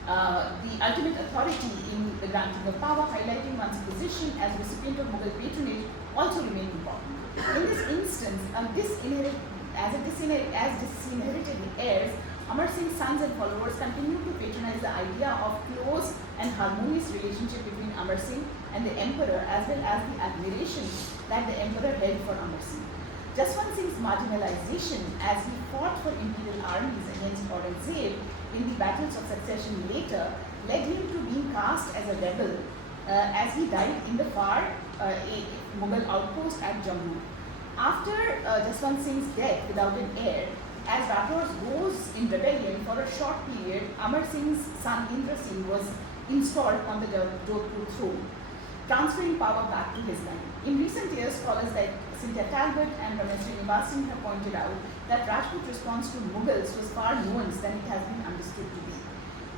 the ultimate authority in the granting of power, highlighting one's position as recipient of Mughal patronage also remained important. In this instance, as disinherited heirs, Amar Singh's sons and followers continued to patronize the idea of close and harmonious relationship between Amar Singh and the emperor, as well as the admiration that the emperor held for Amar Singh. Jaswant Singh's marginalization as he fought for imperial armies against Aurangzeb in the battles of succession later led him to being cast as a rebel as he died in the far Mughal outpost at Jammu. After Jaswant Singh's death without an heir, as Rathors rose in rebellion for a short period, Amar Singh's son Indra Singh was installed on the Jodhpur throne, transferring power back to his line. In recent years, scholars like Cynthia Talbot and Ramesh Srinivasan have pointed out that Rajput response to Mughals was far nuanced than it has been understood to be.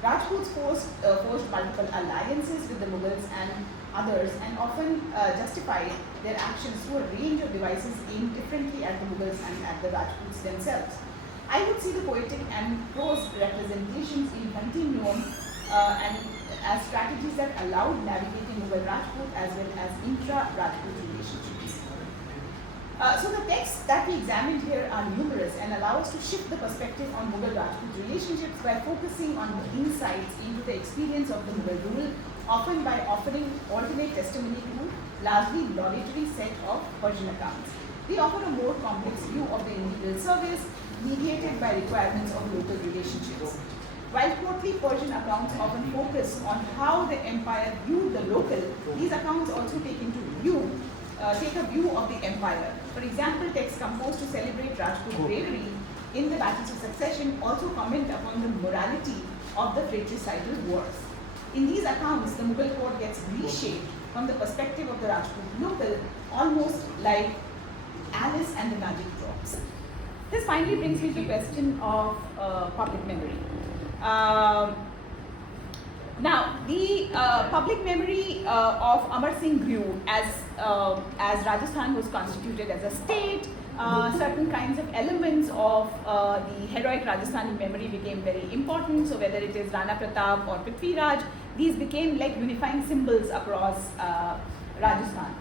Rajputs forged multiple alliances with the Mughals and others, and often justified their actions through a range of devices aimed differently at the Mughals and at the Rajputs themselves. I would see the poetic and prose representations in continuum and as strategies that allowed navigating Mughal Rajput as well as intra-Rajput relationships. So the texts that we examined here are numerous and allow us to shift the perspective on Mughal-Rajput relationships by focusing on the insights into the experience of the Mughal rule, often by offering alternate testimony to largely laudatory set of Persian accounts. We offer a more complex view of the imperial service mediated by requirements of local relationships. While courtly Persian accounts often focus on how the empire viewed the local, these accounts also take a view of the empire. For example, texts composed to celebrate Rajput bravery in the battles of succession also comment upon the morality of the fratricidal wars. In these accounts, the Mughal court gets reshaped from the perspective of the Rajput local, almost like Alice and the Magic Drops. This finally brings me to the question of public memory. Now, the public memory of Amar Singh grew as Rajasthan was constituted as a state. Certain kinds of elements of the heroic Rajasthani memory became very important. So whether it is Rana Pratap or Prithviraj, these became like unifying symbols across Rajasthan.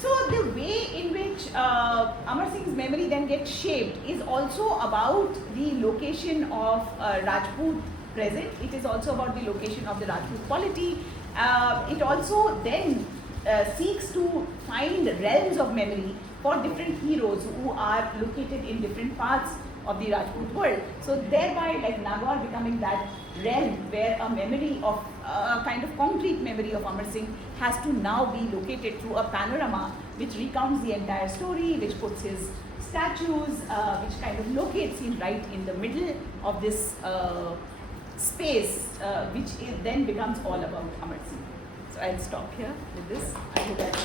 So the way in which Amar Singh's memory then gets shaped is also about the location of Rajput present. It is also about the location of the Rajput polity. It also then seeks to find realms of memory for different heroes who are located in different parts of the Rajput world. So thereby, like Nagaur becoming that realm where a memory of a kind of concrete memory of Amar Singh has to now be located through a panorama which recounts the entire story, which puts his statues, which kind of locates him right in the middle of this space, which then becomes all about Amar Singh. So I'll stop here with this. I hope that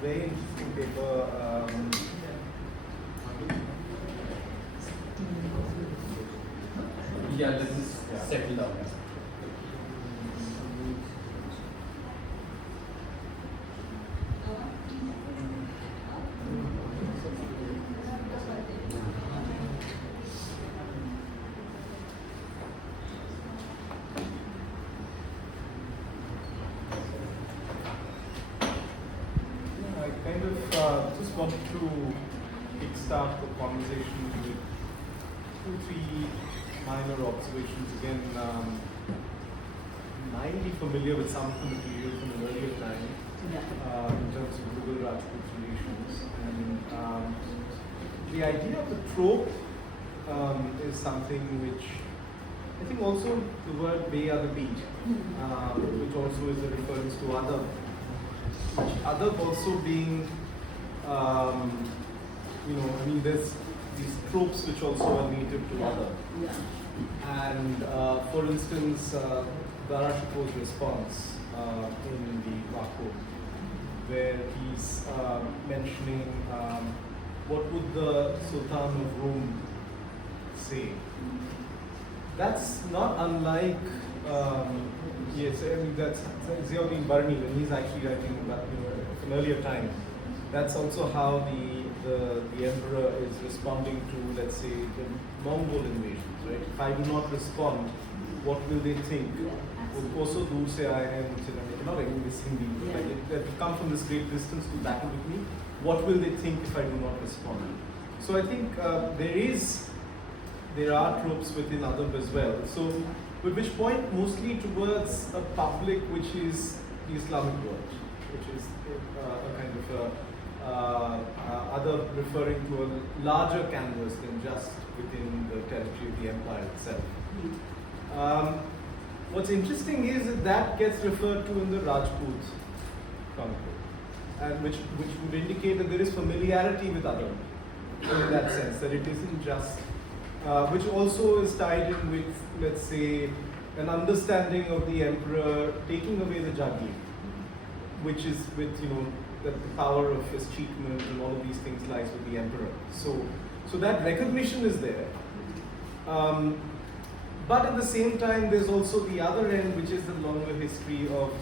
very interesting paper. Yeah, let's just settle down. Just wanted to kickstart the conversation with 2-3 minor observations. Again, mildly familiar with some of the material from an earlier time in terms of Mughal-Rajput relations. And the idea of the trope is something which I think also the word Be Other Beat, which also is a reference to other. Other also being, there's these tropes which also are native to other. And for instance, Darashipo's response in the Wako, where he's mentioning what would the Sultan of Rome say. That's not unlike that's Ziauddin Barni when he's actually writing about an earlier time. That's also how the emperor is responding to, let's say, the Mongol invasions, right? If I do not respond, what will they think? Also, dur se aaye hain, not English, Hindi. They come from this great distance to battle with me. What will they think if I do not respond? So I think there are tropes within Adab as well. So, at which point mostly towards a public which is the Islamic world, which is a kind of other referring to a larger canvas than just within the territory of the empire itself. What's interesting is that gets referred to in the Rajput chronicle, and which would indicate that there is familiarity with Adab in that sense, that it isn't just which also is tied in with, let's say, an understanding of the emperor taking away the jagir, which is with, that the power of his treatment and all of these things lies with the emperor. So that recognition is there. But at the same time, there's also the other end, which is the longer history of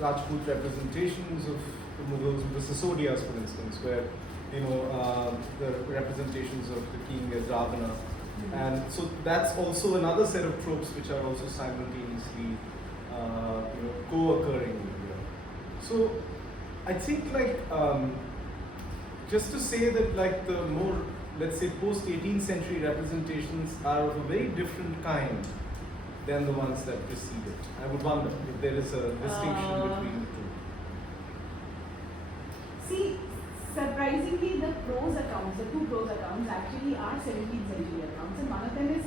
Rajput representations of the Mughals, the Sisodias, for instance, where the representations of the king as Ravana. And so that's also another set of tropes which are also simultaneously co-occurring here. So I think just to say that the more, let's say, post-18th century representations are of a very different kind than the ones that precede it. I would wonder if there is a distinction between the two. See, surprisingly, the prose accounts, the two prose accounts actually are 17th century accounts, and one of them is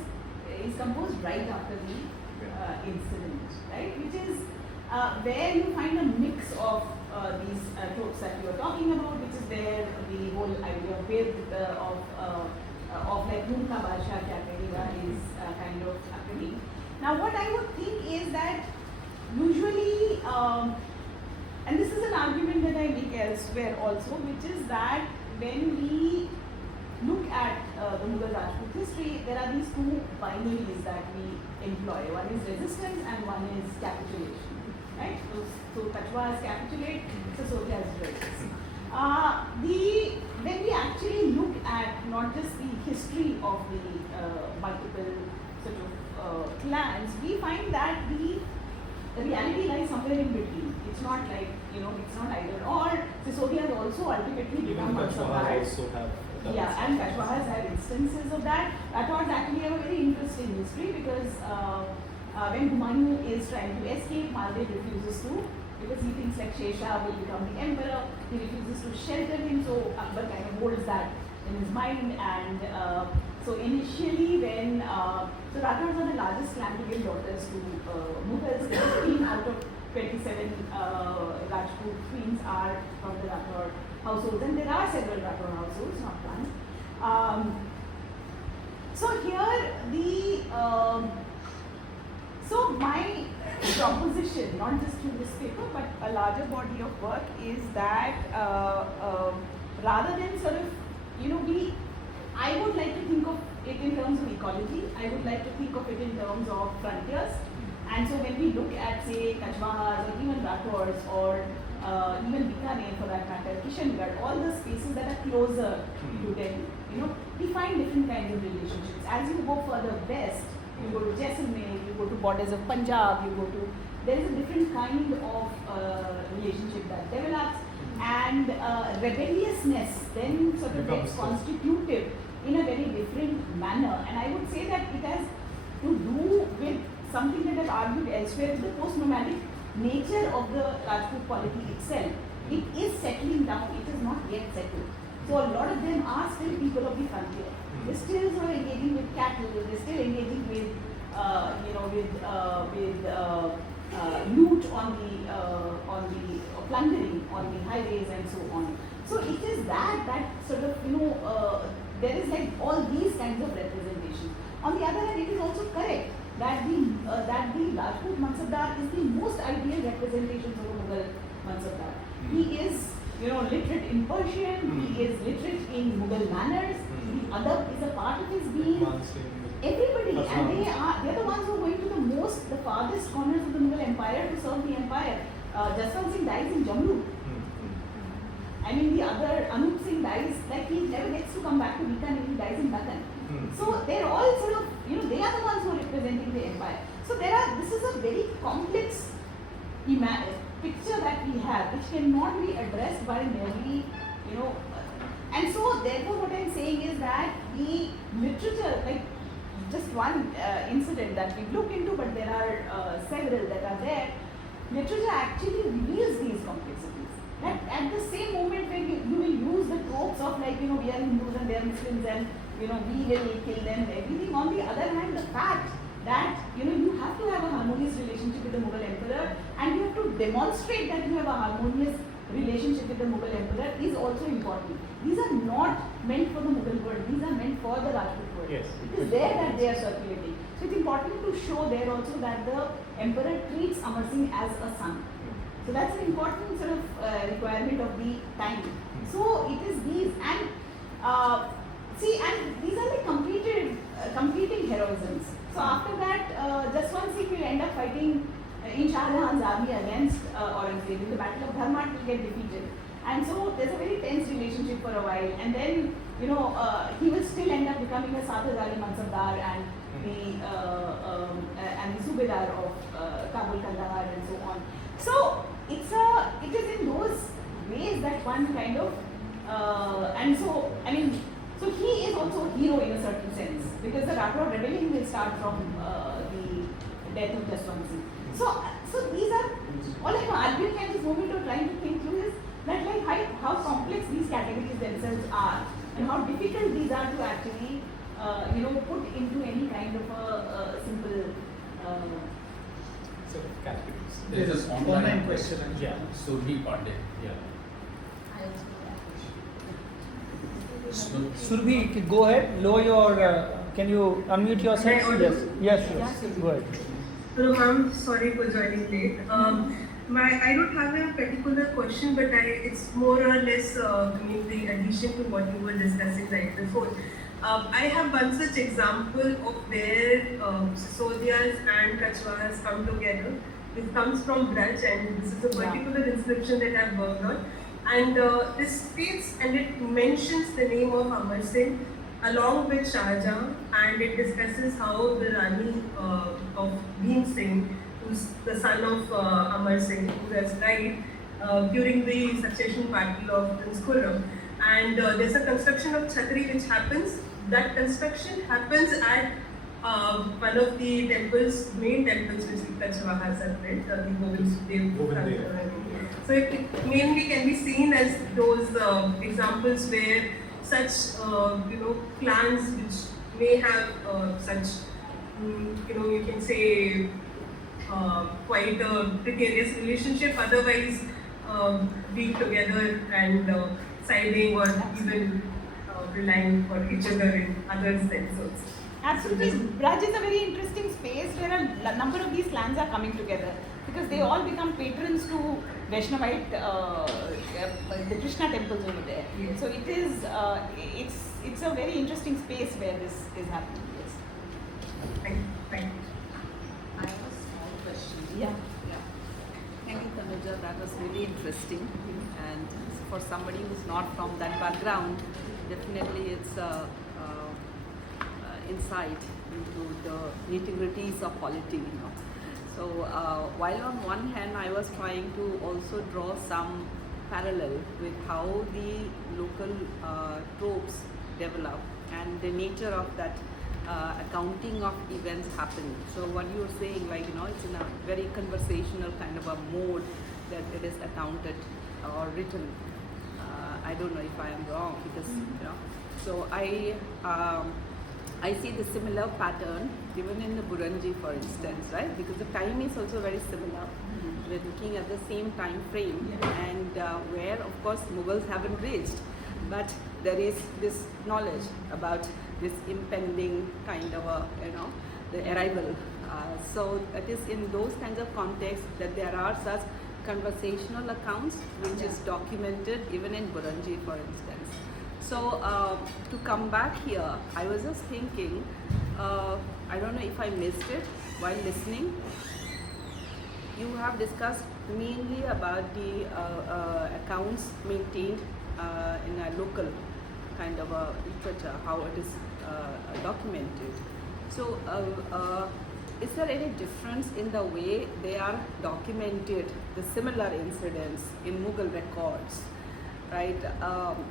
composed right after the incident, right? Which is where you find a mix of these tropes that you are talking about, which is where the whole idea of like Room Ka Badshah Kya Kahega is kind of happening. Now, what I would think is that usually, and this is an argument that I make elsewhere also, which is that when we look at the Mughal-Rajput history, there are these two binaries that we employ. One is resistance and one is capitulation. Right? So Kachwas capitulate, Sisodias resist. When we actually look at not just the history of the multiple sort of clans, we find that the reality lies somewhere in between. It's not like, it's not either or. Sisodias also ultimately become mansabdar. also have Yeah, and Kachwahas have instances of that. Rathors actually have a very interesting history because when Humayun is trying to escape, Maldev refuses to, because he thinks like Shah will become the emperor. He refuses to shelter him, so Akbar kind of holds that in his mind. And so initially when, so Rathors are the largest clan to give daughters to Mughals. 15 out of 27 Rajput queens are from the Rathor households, and there are several Rathor households, not one. So here so my proposition, not just through this paper, but a larger body of work, is that rather than sort of, I would like to think of it in terms of ecology. I would like to think of it in terms of frontiers. And so when we look at, say, Kachwahas or even Rathors or even Bikaner for that matter, Kishangarh, all the spaces that are closer to them, we find different kinds of relationships. As you go further west, you go to Jaisalmer, you go to borders of Punjab, there is a different kind of relationship that develops, and rebelliousness then sort of gets constitutive in a very different manner. And I would say that it has to do with something that I've argued elsewhere, with the post-nomadic nature of the Rajput polity itself. It is settling down, it is not yet settled. So a lot of them are still people of the frontier. They're still sort of engaging with cattle, they're still engaging with, loot on the plundering on the highways and so on. So it is that sort of, there is like all these kinds of representations. On the other hand, it is also correct that the Rajput mansabdar is the most ideal representation of a Mughal mansabdar. He is, literate in Persian, he is literate in Mughal manners, the other is a part of his being. Everybody, and they're the ones who are going to the farthest corners of the Mughal Empire to serve the empire. Jaswant Singh dies in Jammu. I mean, the other Anup Singh dies, like he never gets to come back to Bikaner, he dies in Dakhan. So they're all sort of, they are the ones who are representing the empire. So this is a very complex picture that we have, which cannot be addressed by merely, and so therefore what I'm saying is that the literature, like just one incident that we've looked into, but there are several that are there, literature actually reveals these complexities. That at the same moment when you will use the tropes of like, we are Hindus and they are Muslims and, we will kill them and everything. On the other hand, the fact that, you have to have a harmonious relationship with the Mughal emperor, and you have to demonstrate that you have a harmonious relationship with the Mughal emperor is also important. These are not meant for the Mughal world, these are meant for the Rajput world. Yes. It is there that they are circulating. So it's important to show there also that the emperor treats Amar Singh as a son. So that's an important sort of requirement of the time. So it is these, and and these are the competing heroisms. So after that, Jaswant Singh will end up fighting in Shahjahan's army against Aurangzeb. In the Battle of Dharmat will get defeated. And so there's a very tense relationship for a while. And then, he will still end up becoming a Sadhajali mansabdar and the Subedar of Kabul, Kandahar and so on. So it is in those ways that one kind of, and so, so he is also a hero in a certain sense, because the Rathor rebellion will start from the death of Jaswant Singh. So these are, all I'm arguing at this moment or trying to think through is that like how complex these categories themselves are, and how difficult these are to actually, put into any kind of a simple Sort of categories. There is an Online question. Yeah. Surbi Pandey. Yeah. Surbhi, go ahead. Lower your. Can you unmute yourself? Yes. Yes. Go ahead. Hello, ma'am. Sorry for joining late. I don't have a particular question, but it's more or less the addition to what you were discussing right before. I have one such example of where Sisodias and Kachwaras come together. It comes from Braj, and this is a particular inscription that I've worked on. And this states and it mentions the name of Amar Singh along with Shahjahan, and it discusses how the Rani of Bhim Singh, who's the son of Amar Singh, who has died during the succession battle of Prince Khurram. And there's a construction of Chhatri which happens. That construction happens at one of the temples, main temples which the Kachwahas have built, the Govind. So it mainly can be seen as those examples where such clans which may have such you can say quite a precarious relationship, otherwise being together and siding or even relying on each other in other sense also. Absolutely. Braj is a very interesting space where a number of these clans are coming together because they all become patrons to Vaishnavite, the Krishna temples over there. Yes. So it is, it's a very interesting space where this is happening. Yes. Thank you. I have a small question. Yeah. Thank you, Tanuja. That was really interesting. And for somebody who's not from that background, definitely it's insight into the nitty-gritties of polity. So while on one hand I was trying to also draw some parallel with how the local tropes develop and the nature of that accounting of events happening. So what you were saying, it's in a very conversational kind of a mode that it is accounted or written. I don't know if I am wrong because so I see the similar pattern even in the Buranji, for instance, right? Because the time is also very similar. We're looking at the same time frame, and where, of course, Mughals haven't reached, but there is this knowledge about this impending kind of a, the arrival. So it is in those kinds of contexts that there are such conversational accounts which is documented even in Buranji, for instance. So to come back here, I was just thinking, I don't know if I missed it while listening. You have discussed mainly about the accounts maintained in a local kind of a literature, how it is documented. So is there any difference in the way they are documented, the similar incidents in Mughal records, right?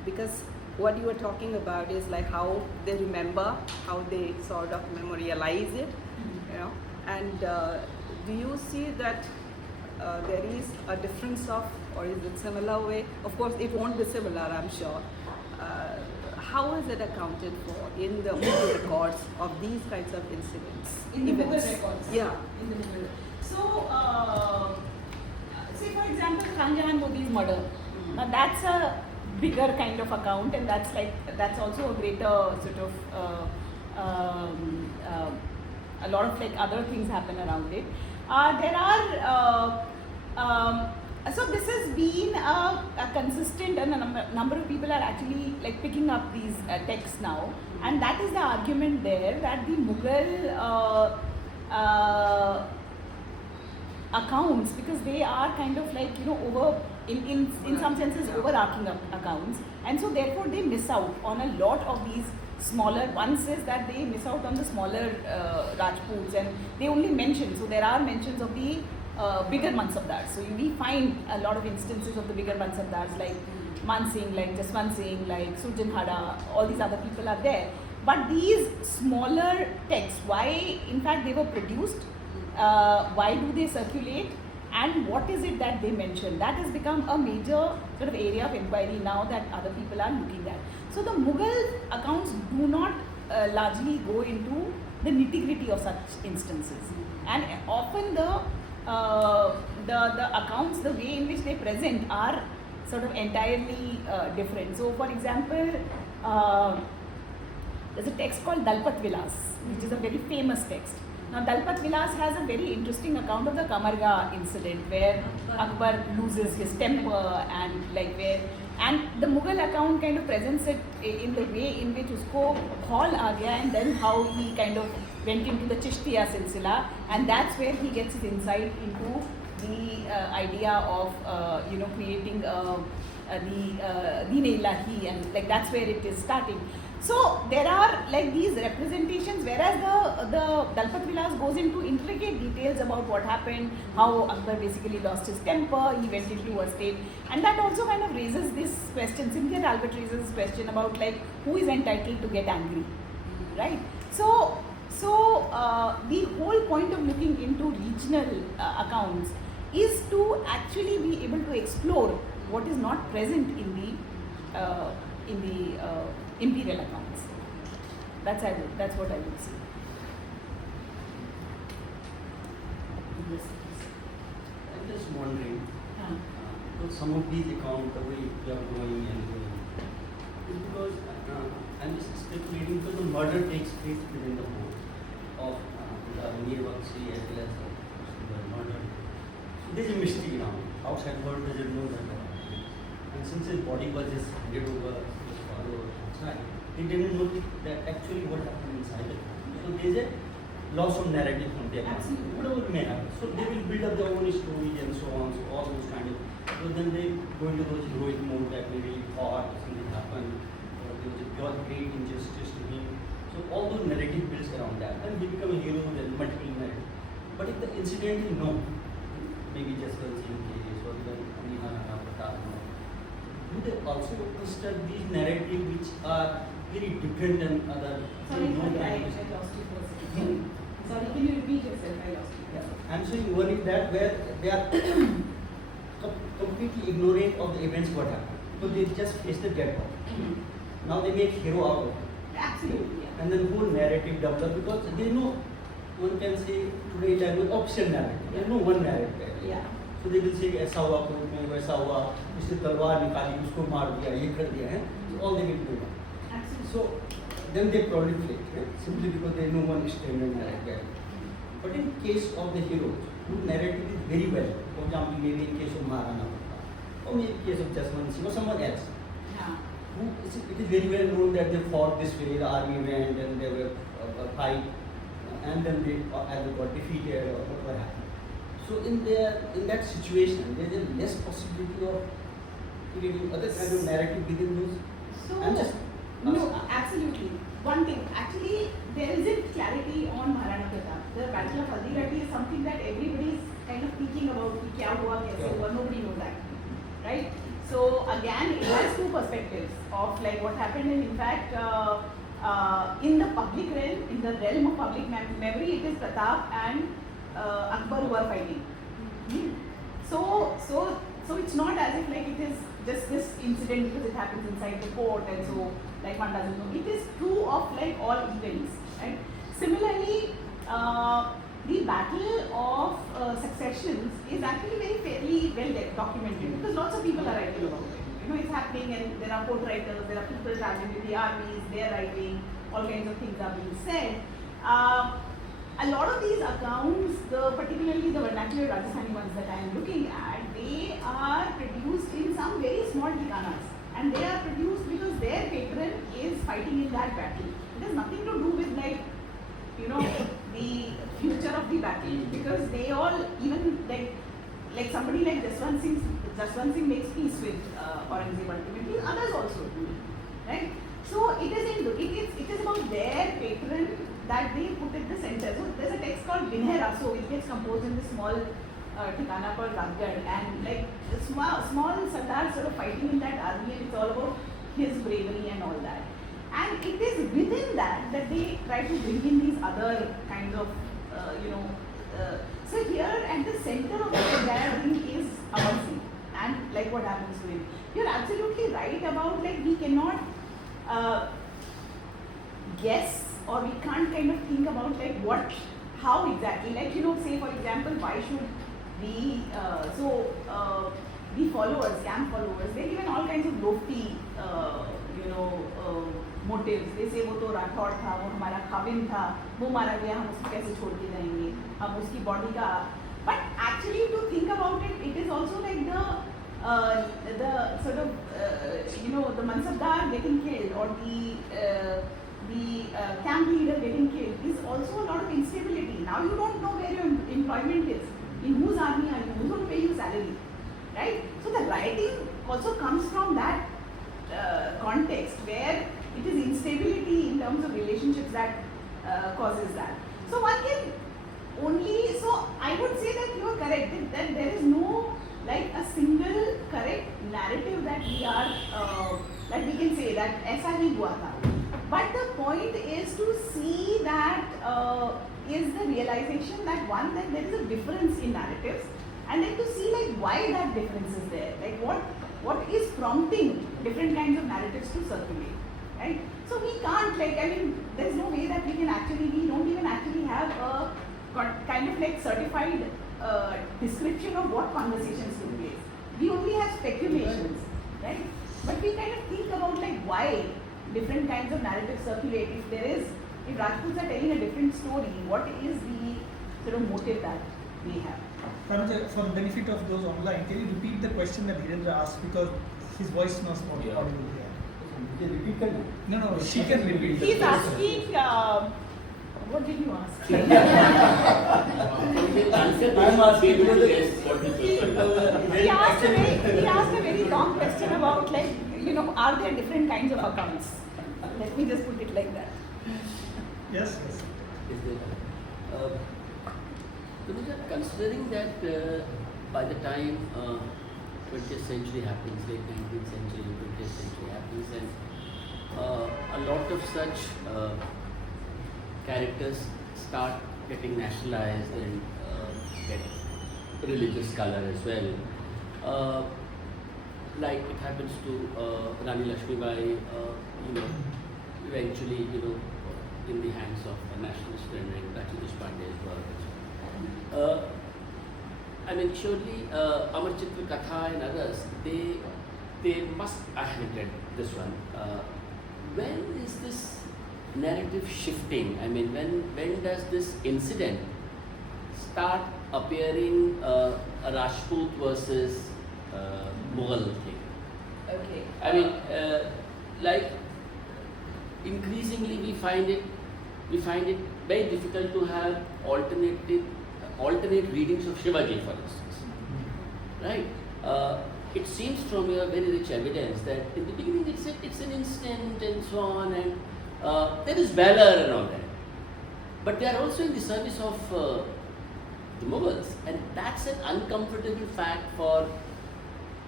Because what you are talking about is like how they remember, how they sort of memorialize it, and do you see that there is a difference of, or is it similar way? Of course, it won't be similar, I'm sure. How is it accounted for in the Mughal records of these kinds of incidents? In the events? Mughal records? Yeah. In the Mughal. So, say for example, Shahjahan Modi's murder. Now that's a bigger kind of account, and that's also a greater sort of a lot of other things happen around it. There are so this has been a consistent, and a number of people are actually picking up these texts now, and that is the argument there that the Mughal accounts, because they are kind of over in some senses overarching accounts, and so therefore they miss out on a lot of these smaller. One says that they miss out on the smaller Rajputs, and they only mention, so there are mentions of the bigger mansabdars. So we find a lot of instances of the bigger mansabdars like Man Singh, like Jaswant Singh, like Surjanhara, all these other people are there. But these smaller texts, why in fact they were produced, why do they circulate, and what is it that they mention? That has become a major sort of area of inquiry now that other people are looking at. So the Mughal accounts do not largely go into the nitty-gritty of such instances, and often the accounts, the way in which they present, are sort of entirely different. So, for example, there's a text called Dalpat Vilas, which is a very famous text. Now Dalpat Vilas has a very interesting account of the Kamarga incident where Akbar loses his temper and the Mughal account kind of presents it in the way in which usko hall aa gaya, and then how he kind of went into the Chishtiya silsila, and that's where he gets his insight into the idea of creating the Deen Ilahi, and like that's where it is starting. So there are like these representations, whereas the Dalpat Vilas goes into intricate details about what happened, how Akbar basically lost his temper, he went into a state, and that also kind of raises this question. Cynthia Talbot raises this question about like who is entitled to get angry, right? So the whole point of looking into regional accounts is to actually be able to explore what is not present in the imperial accounts. That's what I would say. Yes. I'm just wondering, because some of these accounts, the way you are going and going, is because I'm just speculating because the murder takes place within the home of the Mir Bakhshi as well as the murder. So there's a mystery now. Outside world doesn't know that. And since his body was just handed over to his father outside, they didn't know that actually what happened inside it. So there's a loss of narrative from their part. Whatever may happen. So they will build up their own stories and so on, so all those kind of. So then they go into those heroic mode that we really thought something happened, or there was a pure great injustice to him. So all those narrative builds around that. And he become a hero with multiple narratives. But if the incident is known, maybe just the same case or the do they also construct these narratives which are very different than other? Sorry, I lost you for a second. Sorry, can you repeat yourself? I lost you. Yeah. I'm saying one is that where they are completely ignorant of the events what happened. So they just face the dead body. Now they make hero out of it. Absolutely. Yeah. And then whole narrative develop because they know, one can say today language option narrative. There's no one narrative. Yeah. So they will say ऐसा हुआ court में वैसा हुआ इससे तलवार निकाली उसको मार दिया ये कर दिया है. So all they will do. So then they proliferate, right? Simply because there is no one standard narrative. But in case of the heroes, whose narrative is very well, for example, maybe in case of Maharana Pratap, or maybe in case of Jaswant Singh or someone else, who it is very well known that they fought this way, the army went and they were a fight, and then they either got defeated or whatever happened. So in that situation, there is a less possibility of creating other kind of narrative within those. So I'm just no, absolutely. One thing, actually, there isn't clarity on Maharana Pratap. The Battle of Haldirati is something that everybody is kind of thinking about. Kya hua, kaise hua, nobody knows that, right? So again, it has two perspectives of like what happened, and in fact, in the public realm, in the realm of public memory, it is Pratap and Akbar who are fighting. So it's not as if like it is just this incident because it happens inside the court and so like one doesn't know. It is true of like all events, right? Similarly, the battle of successions is actually very fairly well documented because lots of people are writing about it. You know, it's happening and there are court writers, there are people traveling with the armies, they are writing, all kinds of things are being said. A lot of these accounts, particularly the vernacular Rajasthani ones that I am looking at, they are produced in some very small thikanas, and they are produced because their patron is fighting in that battle. It has nothing to do with like, you know, the future of the battle, because they all, even like somebody like Jaswant Singh makes peace with Aurangzeb ultimately, others also do, right? So it is about their patron that they put at the center. So there's a text called Vinay Raso which gets composed in this small Tikana called Rajgarh, and like the small Sardar sort of fighting in that army, and it's all about his bravery and all that. And it is within that they try to bring in these other kinds of, so here at the center of the entire thing is Amar Singh, and like what happens to him. You're absolutely right about like we cannot guess, or we can't kind of think about like how exactly, like, you know, say for example, why should we, the followers, camp followers, they're given all kinds of lofty, motives. They say वो तो राठौड़ था, वो हमारा खाविन था, वो मारा गया, हम उसको कैसे छोड़ के जाएंगे, हम उसकी body का. But actually, to think about it, it is also like the sort of the mansabdar getting killed or the camp leader getting killed is also a lot of instability. Now you don't know where your employment is, in whose army are you, who's going to pay you salary, right? So the writing also comes from that context where it is instability in terms of relationships that causes that. So one can only, so I would say that you are correct, that there is no like a single correct narrative that we are, that we can say that ऐसा ही हुआ था. But the point is to see that is the realization that one, that there is a difference in narratives, and then to see like why that difference is there, like what is prompting different kinds of narratives to circulate, right? So we can't there's no way that we can actually, we don't even actually have a kind of like certified description of what conversations took place. We only have speculations, right? But we kind of think about like why different kinds of narratives circulate. If Rajputs are telling a different story, what is the sort of motive that we have? Tanuja, for the benefit of those online, can you repeat the question that Dhirendra asked, because his voice was not audible here. Can you repeat that? No, she can repeat. He's asking, what did you ask? I'm asking you to guess what is He asked a very long question about are there different kinds of accounts? Let me just put it like that. Yes. Considering that by the time 20th century happens, late 19th century, 20th century happens, and a lot of such characters start getting nationalized and get religious color as well. Like it happens to Rani Lakshmibai, eventually, in the hands of a nationalist and Raji Deshpande as well. I mean, surely Amar Chitra Katha and others, they must, I haven't read this one. When is this narrative shifting? I mean, when does this incident start appearing a Rajput versus Mughal thing? Okay. I mean, like increasingly we find it very difficult to have alternate readings of Shivaji, for instance, right? It seems from your very rich evidence that in the beginning it's an instant and so on, and there is valor and all that, but they are also in the service of the Mughals, and that's an uncomfortable fact for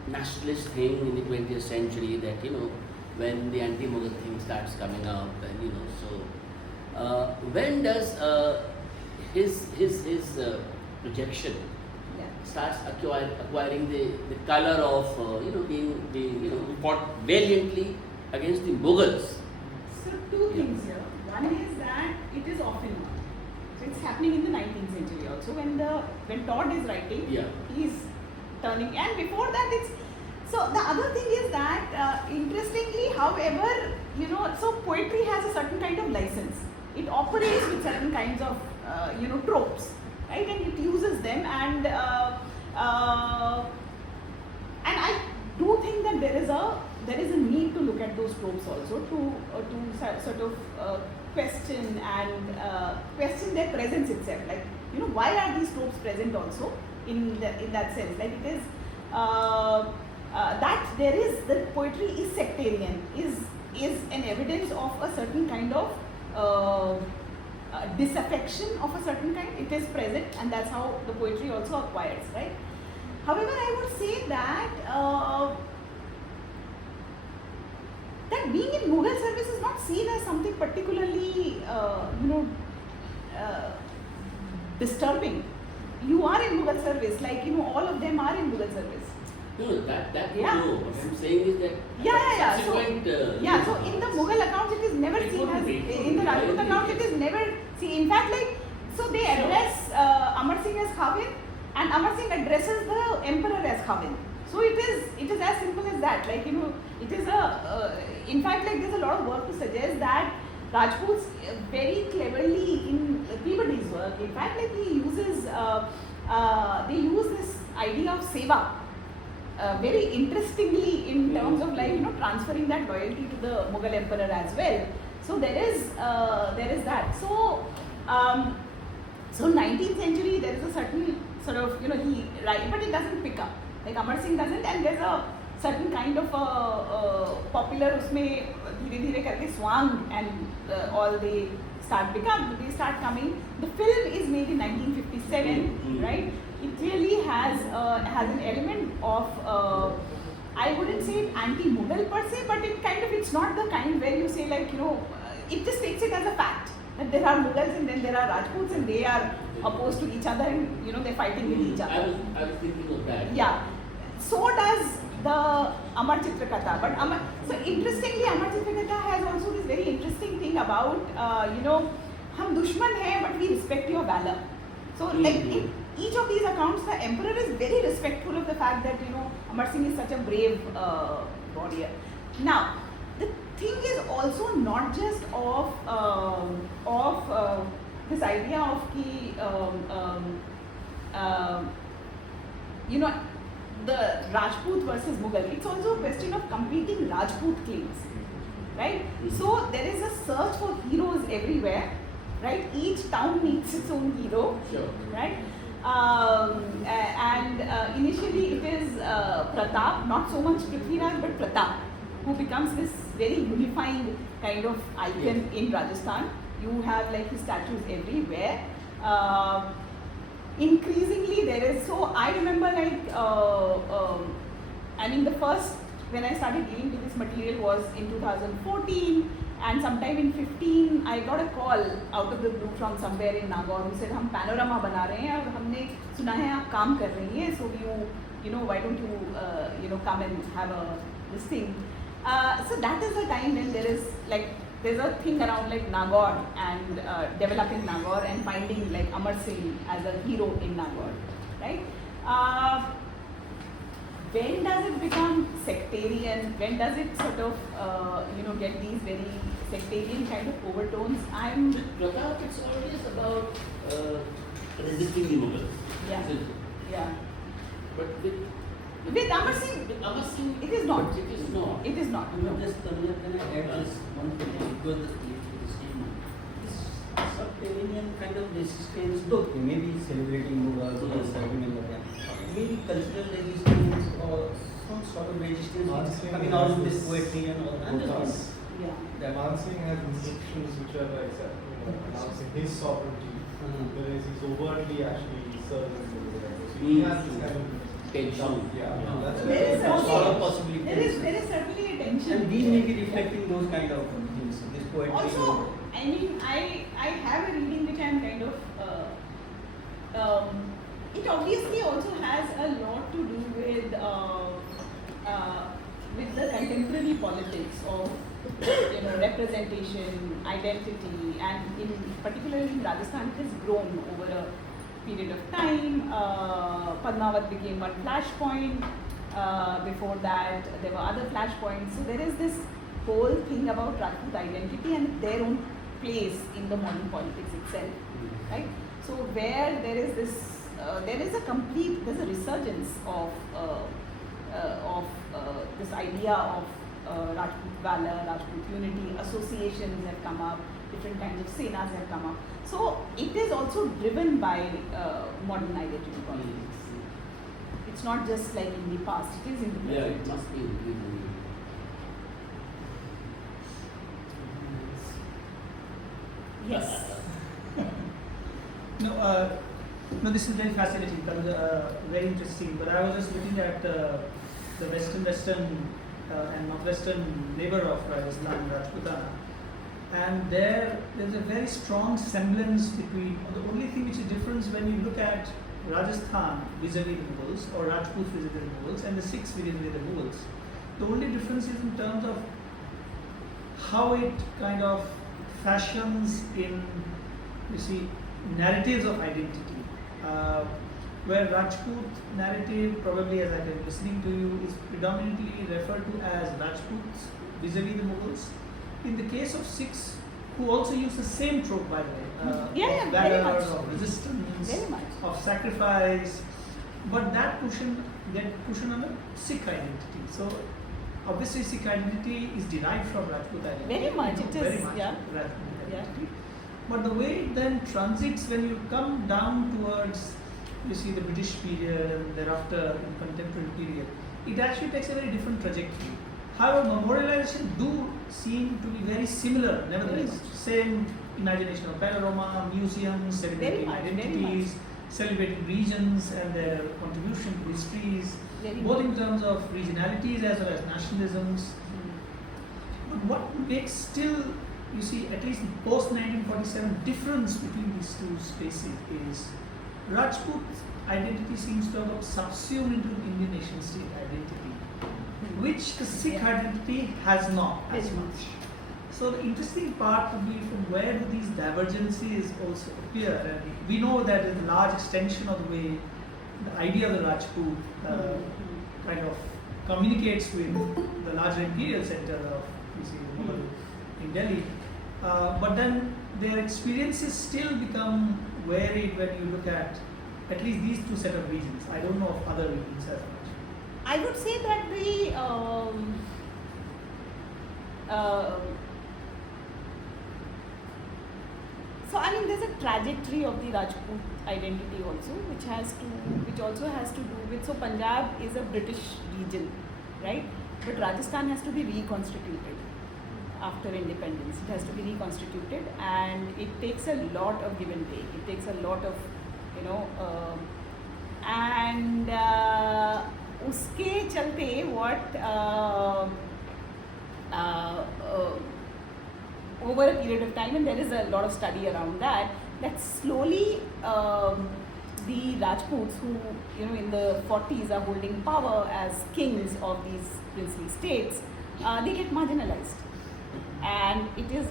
nationalist thing in the 20th century, that when the anti-Mughal thing starts coming up, and so when does his projection starts acquiring the color of being fought valiantly against the Mughals? So two things here. One is that it is often not. So it's happening in the 19th century also. When Todd is writing, he's turning, and before that it's. So the other thing is that interestingly, however, so poetry has a certain kind of license. It operates with certain kinds of tropes, right? And it uses them, and I do think that there is a need to look at those tropes also to sort of question their presence itself. Like why are these tropes present also in that sense? Like it is that there is the poetry is sectarian, is an evidence of a certain kind of disaffection of a certain kind. It is present, and that's how the poetry also acquires, right? However, I would say that that being in Mughal service is not seen as something particularly disturbing. You are in Mughal service, like all of them are in Mughal service. No, that Yeah. no. What I'm saying is that subsequent. So in the Mughal accounts, it is never seen as. In the Rajput accounts, it is never seen. In fact, so they address Amar Singh as Khavin, and Amar Singh addresses the emperor as Khavin. So it is as simple as that. Like, you know, it is in fact, like, there's a lot of work to suggest that Rajputs very cleverly in Peabody's work, in fact, like, he uses they use this idea of seva very interestingly in terms of, like, you know, transferring that loyalty to the Mughal emperor as well. So there is that. So 19th century, there is a certain sort of, you know, right, but it doesn't pick up. Like Amar Singh doesn't, and there's a certain kind of popular उसमें धीरे-धीरे करके swang and all they start coming. The film is made in 1957, right? It really has an element of I wouldn't say anti-Mughal per se, but it's not the kind where you say, like, you know, it just takes it as a fact that there are Mughals and then there are Rajputs and they are opposed to each other and, you know, they're fighting with each other. I was thinking of that. Yeah. So does the Amar Chitrakatha. But so interestingly, Amar Chitrakatha has also this very interesting thing about, you know, hum dushman hai, but we respect your valor. So, like, in each of these accounts, the emperor is very respectful of the fact that, you know, Amar Singh is such a brave warrior. Now, the thing is also not just of this idea of you know, the Rajput versus Mughal. It's also a question of competing Rajput claims, right? So there is a search for heroes everywhere, right? Each town needs its own hero, right? Initially it is Pratap, not so much Prithviraj, but Pratap, who becomes this very unifying kind of icon in Rajasthan. You have, like, his statues everywhere. Increasingly there is, so I remember, like, I mean, the first, when I started dealing with this material was in 2014, and sometime in 15 I got a call out of the blue from somewhere in Nagaur who said, हम panorama बना रहे हैं और हमने सुना है आप काम कर रही हैं, so you know, why don't you you know, come and have this thing. So that is the time when there is, like, there's a thing around, like, Nagaur and developing Nagaur and finding, like, Amar Singh as a hero in Nagaur, right? When does it become sectarian? When does it sort of, you know, get these very sectarian kind of overtones? Pratap, it's always about resisting the Mughals. Yeah. Yeah. But With Amar Singh, it is not. It is not. It is not. Just Tanuja, can I add this one thing? Because this statement, this subterranean kind of resistance, though maybe celebrating Mughals or celebrating Mughal, maybe cultural resistance or some sort of resistance coming out of this poetry and all. I'm just wondering. Yeah. Amar Singh has inscriptions which are, like, announcing his sovereignty, whereas he's overtly actually serving the Mughals. So he has this kind of tension. Yeah. That's There is That's certainly- a lot of possibilities. There is certainly a tension. And these may be reflecting those kind of things, this poetry. Also, I mean, I have a reading which I am kind of. It obviously also has a lot to do with the contemporary politics of, you know, representation, identity, and particularly in Rajasthan, it has grown over a period of time. Padmavat became one flashpoint. Before that, there were other flashpoints. So there is this whole thing about Rajput identity and their own place in the modern politics itself, right? So where there is this, there's a resurgence of this idea of Rajput valor, Rajput unity. Associations have come up, different kinds of senas have come up. So it is also driven by modern identity politics. It's not just like in the past, it is in the Yeah, present. it must be. Yes. No, this is very fascinating, very interesting. But I was just looking at the western and northwestern neighbor of Rajasthan, Rajputana, and there's a very strong semblance between. The only thing which is different when you look at Rajasthan vis-a-vis the Mughals or Rajput vis-a-vis the Mughals and the Sikhs vis-a-vis the Mughals. The only difference is in terms of how it kind of fashions in, you see, narratives of identity. where Rajput narrative, probably as I was listening to you, is predominantly referred to as Rajputs vis-a-vis the Mughals. In the case of Sikhs, who also use the same trope, by the way, of very valor, much. of resistance, Very much. of sacrifice, but that get cushioned under Sikh identity. So obviously Sikh identity is derived from Rajput identity. Very much, it Very is, much yeah. Rajput Yeah. identity. But the way it then transits when you come down towards, you see, the British period and thereafter in contemporary period, it actually takes a very different trajectory. However, memorialization do seem to be very similar, nevertheless. Very much. Same imagination of panorama, museums, celebrating much, very identities, celebrating regions and their contribution to histories, Very both much. in terms of regionalities as well as nationalisms. But what makes still, you see, at least post 1947 difference between these two spaces is Rajput identity seems to have got subsumed into the Indian nation state identity, which the Sikh identity has not as Very much. So the interesting part would be from where do these divergences also appear, and we know that in a large extension of the way the idea of the Rajput kind of communicates with the larger imperial center of, you see, Mughal in Delhi. But then their experiences still become varied when you look at least these two set of regions. I don't know of other regions as much. I would say that so I mean, there's a trajectory of the Rajput identity also, which also has to do with, so Punjab is a British region, right? But Rajasthan has to be reconstituted after independence. It has to be reconstituted, and it takes a lot of give and take. It takes a lot of, and uske chalte what over a period of time, and there is a lot of study around that slowly the Rajputs, who in the 40s are holding power as kings of these princely states, they get marginalized. And it is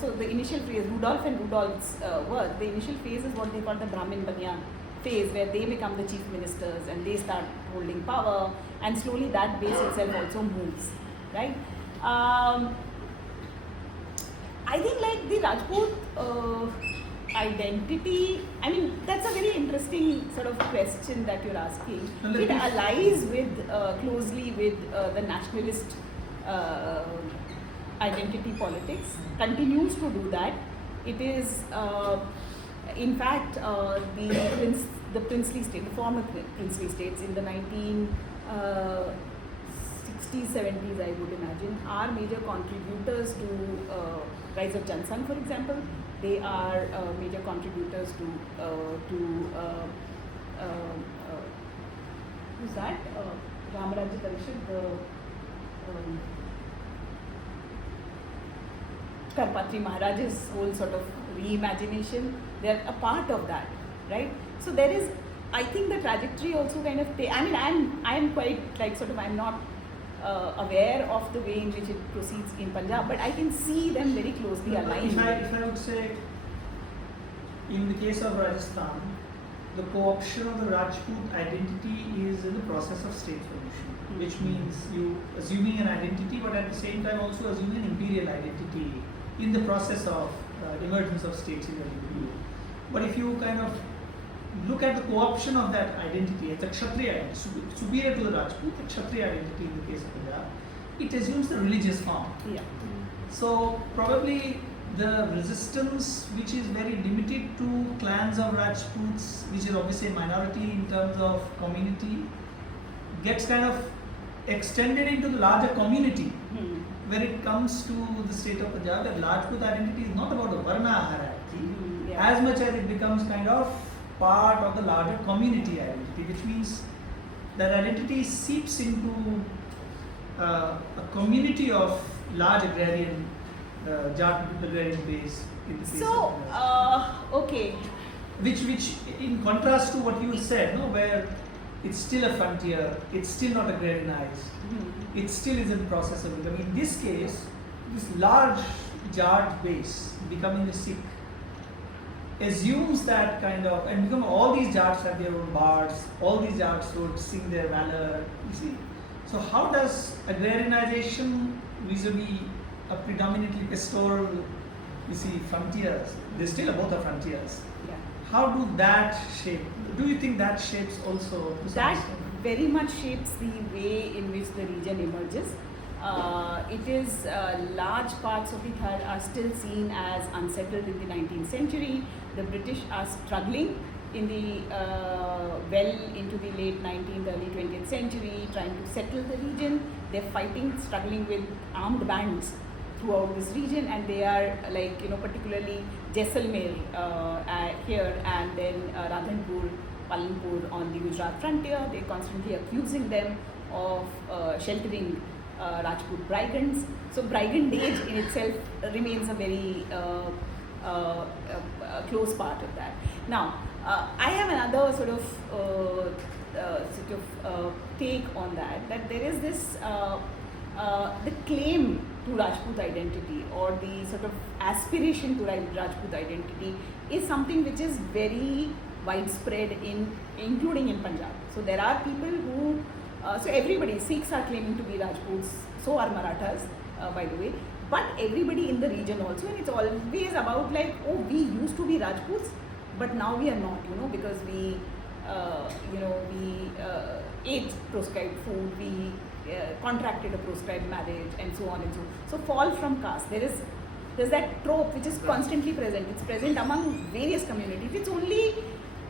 so the initial phase, Rudolf and Rudolph's work, the initial phase is what they call the Brahmin Banyan phase, where they become the chief ministers and they start holding power, and slowly that base itself also moves, right? I think like the Rajput identity, I mean, that's a very interesting sort of question that you're asking. It allies with closely with the nationalist identity politics, continues to do that. It is, in fact, the princely state, the former princely states in the 1960s, 70s, I would imagine, are major contributors to rise of Jansang, for example. They are major contributors to who's that? Ramarajya Parishad, the Karpatri Maharaj's whole sort of reimagination. They are a part of that, right? So there is, I think the trajectory also kind of, I mean, I am quite like sort of, I'm not aware of the way in which it proceeds in Punjab, but I can see them very closely aligned. If I would say, in the case of Rajasthan, the co-option of the Rajput identity is in the process of state formation, which means you assuming an identity, but at the same time also assuming an imperial identity in the process of emergence of states in the imperium. But if you kind of look at the co-option of that identity, it's a Kshatriya identity, superior to the Rajput, the Kshatriya identity in the case of Punjab, it assumes the religious form. Yeah. So probably the resistance, which is very limited to clans of Rajputs, which is obviously a minority in terms of community, gets kind of extended into the larger community. When it comes to the state of Punjab, the Rajput identity is not about the Varna hierarchy, as much as it becomes kind of part of the larger community identity, which means that identity seeps into a community of large agrarian, Jat agrarian base in the case So, of okay. which in contrast to what you said, no, where it's still a frontier, it's still not agrarianized, it still is in the process of becoming. In this case, this large Jat base becoming a Sikh assumes that kind of, and become all these jats have their own bards, all these jats would sing their valor, you see. So how does agrarianization vis-a-vis a predominantly pastoral, you see, frontiers, they still are both are frontiers. Yeah. How do that shape, do you think that shapes also? to some That extent? very much shapes the way in which the region emerges. It is large parts of the Thar are still seen as unsettled in the 19th century. The British are struggling in the well into the late 19th, early 20th century, trying to settle the region. They're fighting, struggling with armed bands throughout this region, and they are like, you know, particularly Jaisalmer here, and then Radhanpur, Palanpur on the Gujarat frontier. They're constantly accusing them of sheltering Rajput brigands. So brigandage in itself remains a very close part of that. Now, I have another sort of take on that. That there is this the claim to Rajput identity, or the sort of aspiration to Rajput identity, is something which is very widespread including in Punjab. So there are people who, so everybody, Sikhs are claiming to be Rajputs, so are Marathas, by the way, but everybody in the region also, and it's always about like, oh, we used to be Rajputs, but now we are not, you know, because we, we ate proscribed food, we contracted a proscribed marriage, and so on and so on. So fall from caste. There's that trope which is constantly present. It's present among various communities. It's only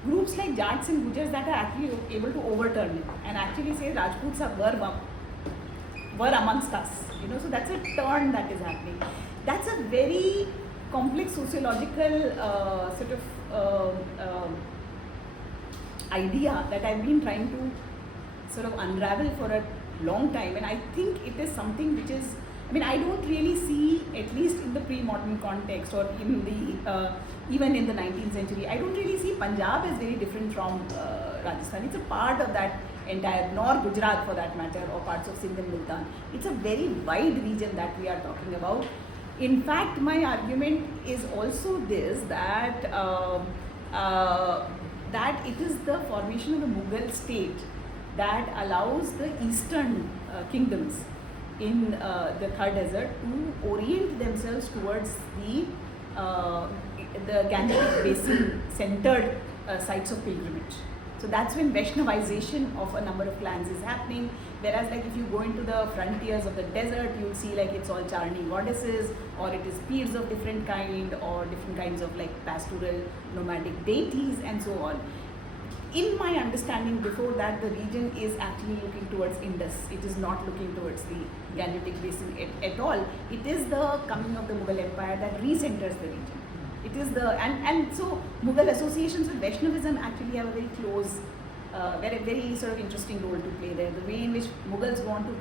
groups like Jats and Gujars that are actually able to overturn it and actually say Rajputs were amongst us. You know, so that's a turn that is happening. That's a very complex sociological sort of idea that I've been trying to sort of unravel for a long time, and I think it is something which is, I mean, I don't really see, at least in the pre-modern context or in the even in the 19th century, I don't really see Punjab as very different from Rajasthan. It's a part of that entire, nor Gujarat for that matter, or parts of Sindh and Multan. It's a very wide region that we are talking about. In fact, my argument is also this, that that it is the formation of the Mughal state that allows the eastern kingdoms in the Thar Desert to orient themselves towards the Gangetic Basin centered sites of pilgrimage. So that's when Vaishnavization of a number of clans is happening. Whereas like if you go into the frontiers of the desert, you'll see like it's all Charni goddesses, or it is peers of different kind, or different kinds of like pastoral nomadic deities and so on. In my understanding before that, the region is actually looking towards Indus. It is not looking towards the Gangetic Basin at all. It is the coming of the Mughal Empire that recenters the region. It is the, and so Mughal associations with Vaishnavism actually have a very close, very sort of interesting role to play there. The way in which Mughals want to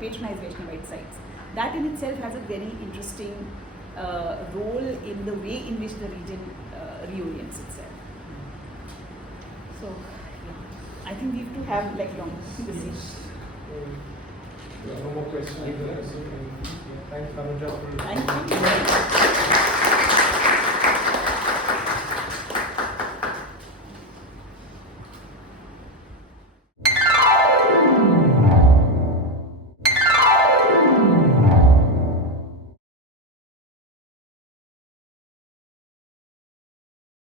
patronize Vaishnavite sites. That in itself has a very interesting role in the way in which the region reorients itself. So, yeah, I think we have to have like long conversations. No more questions. Thanks, Tanuja. Thank you.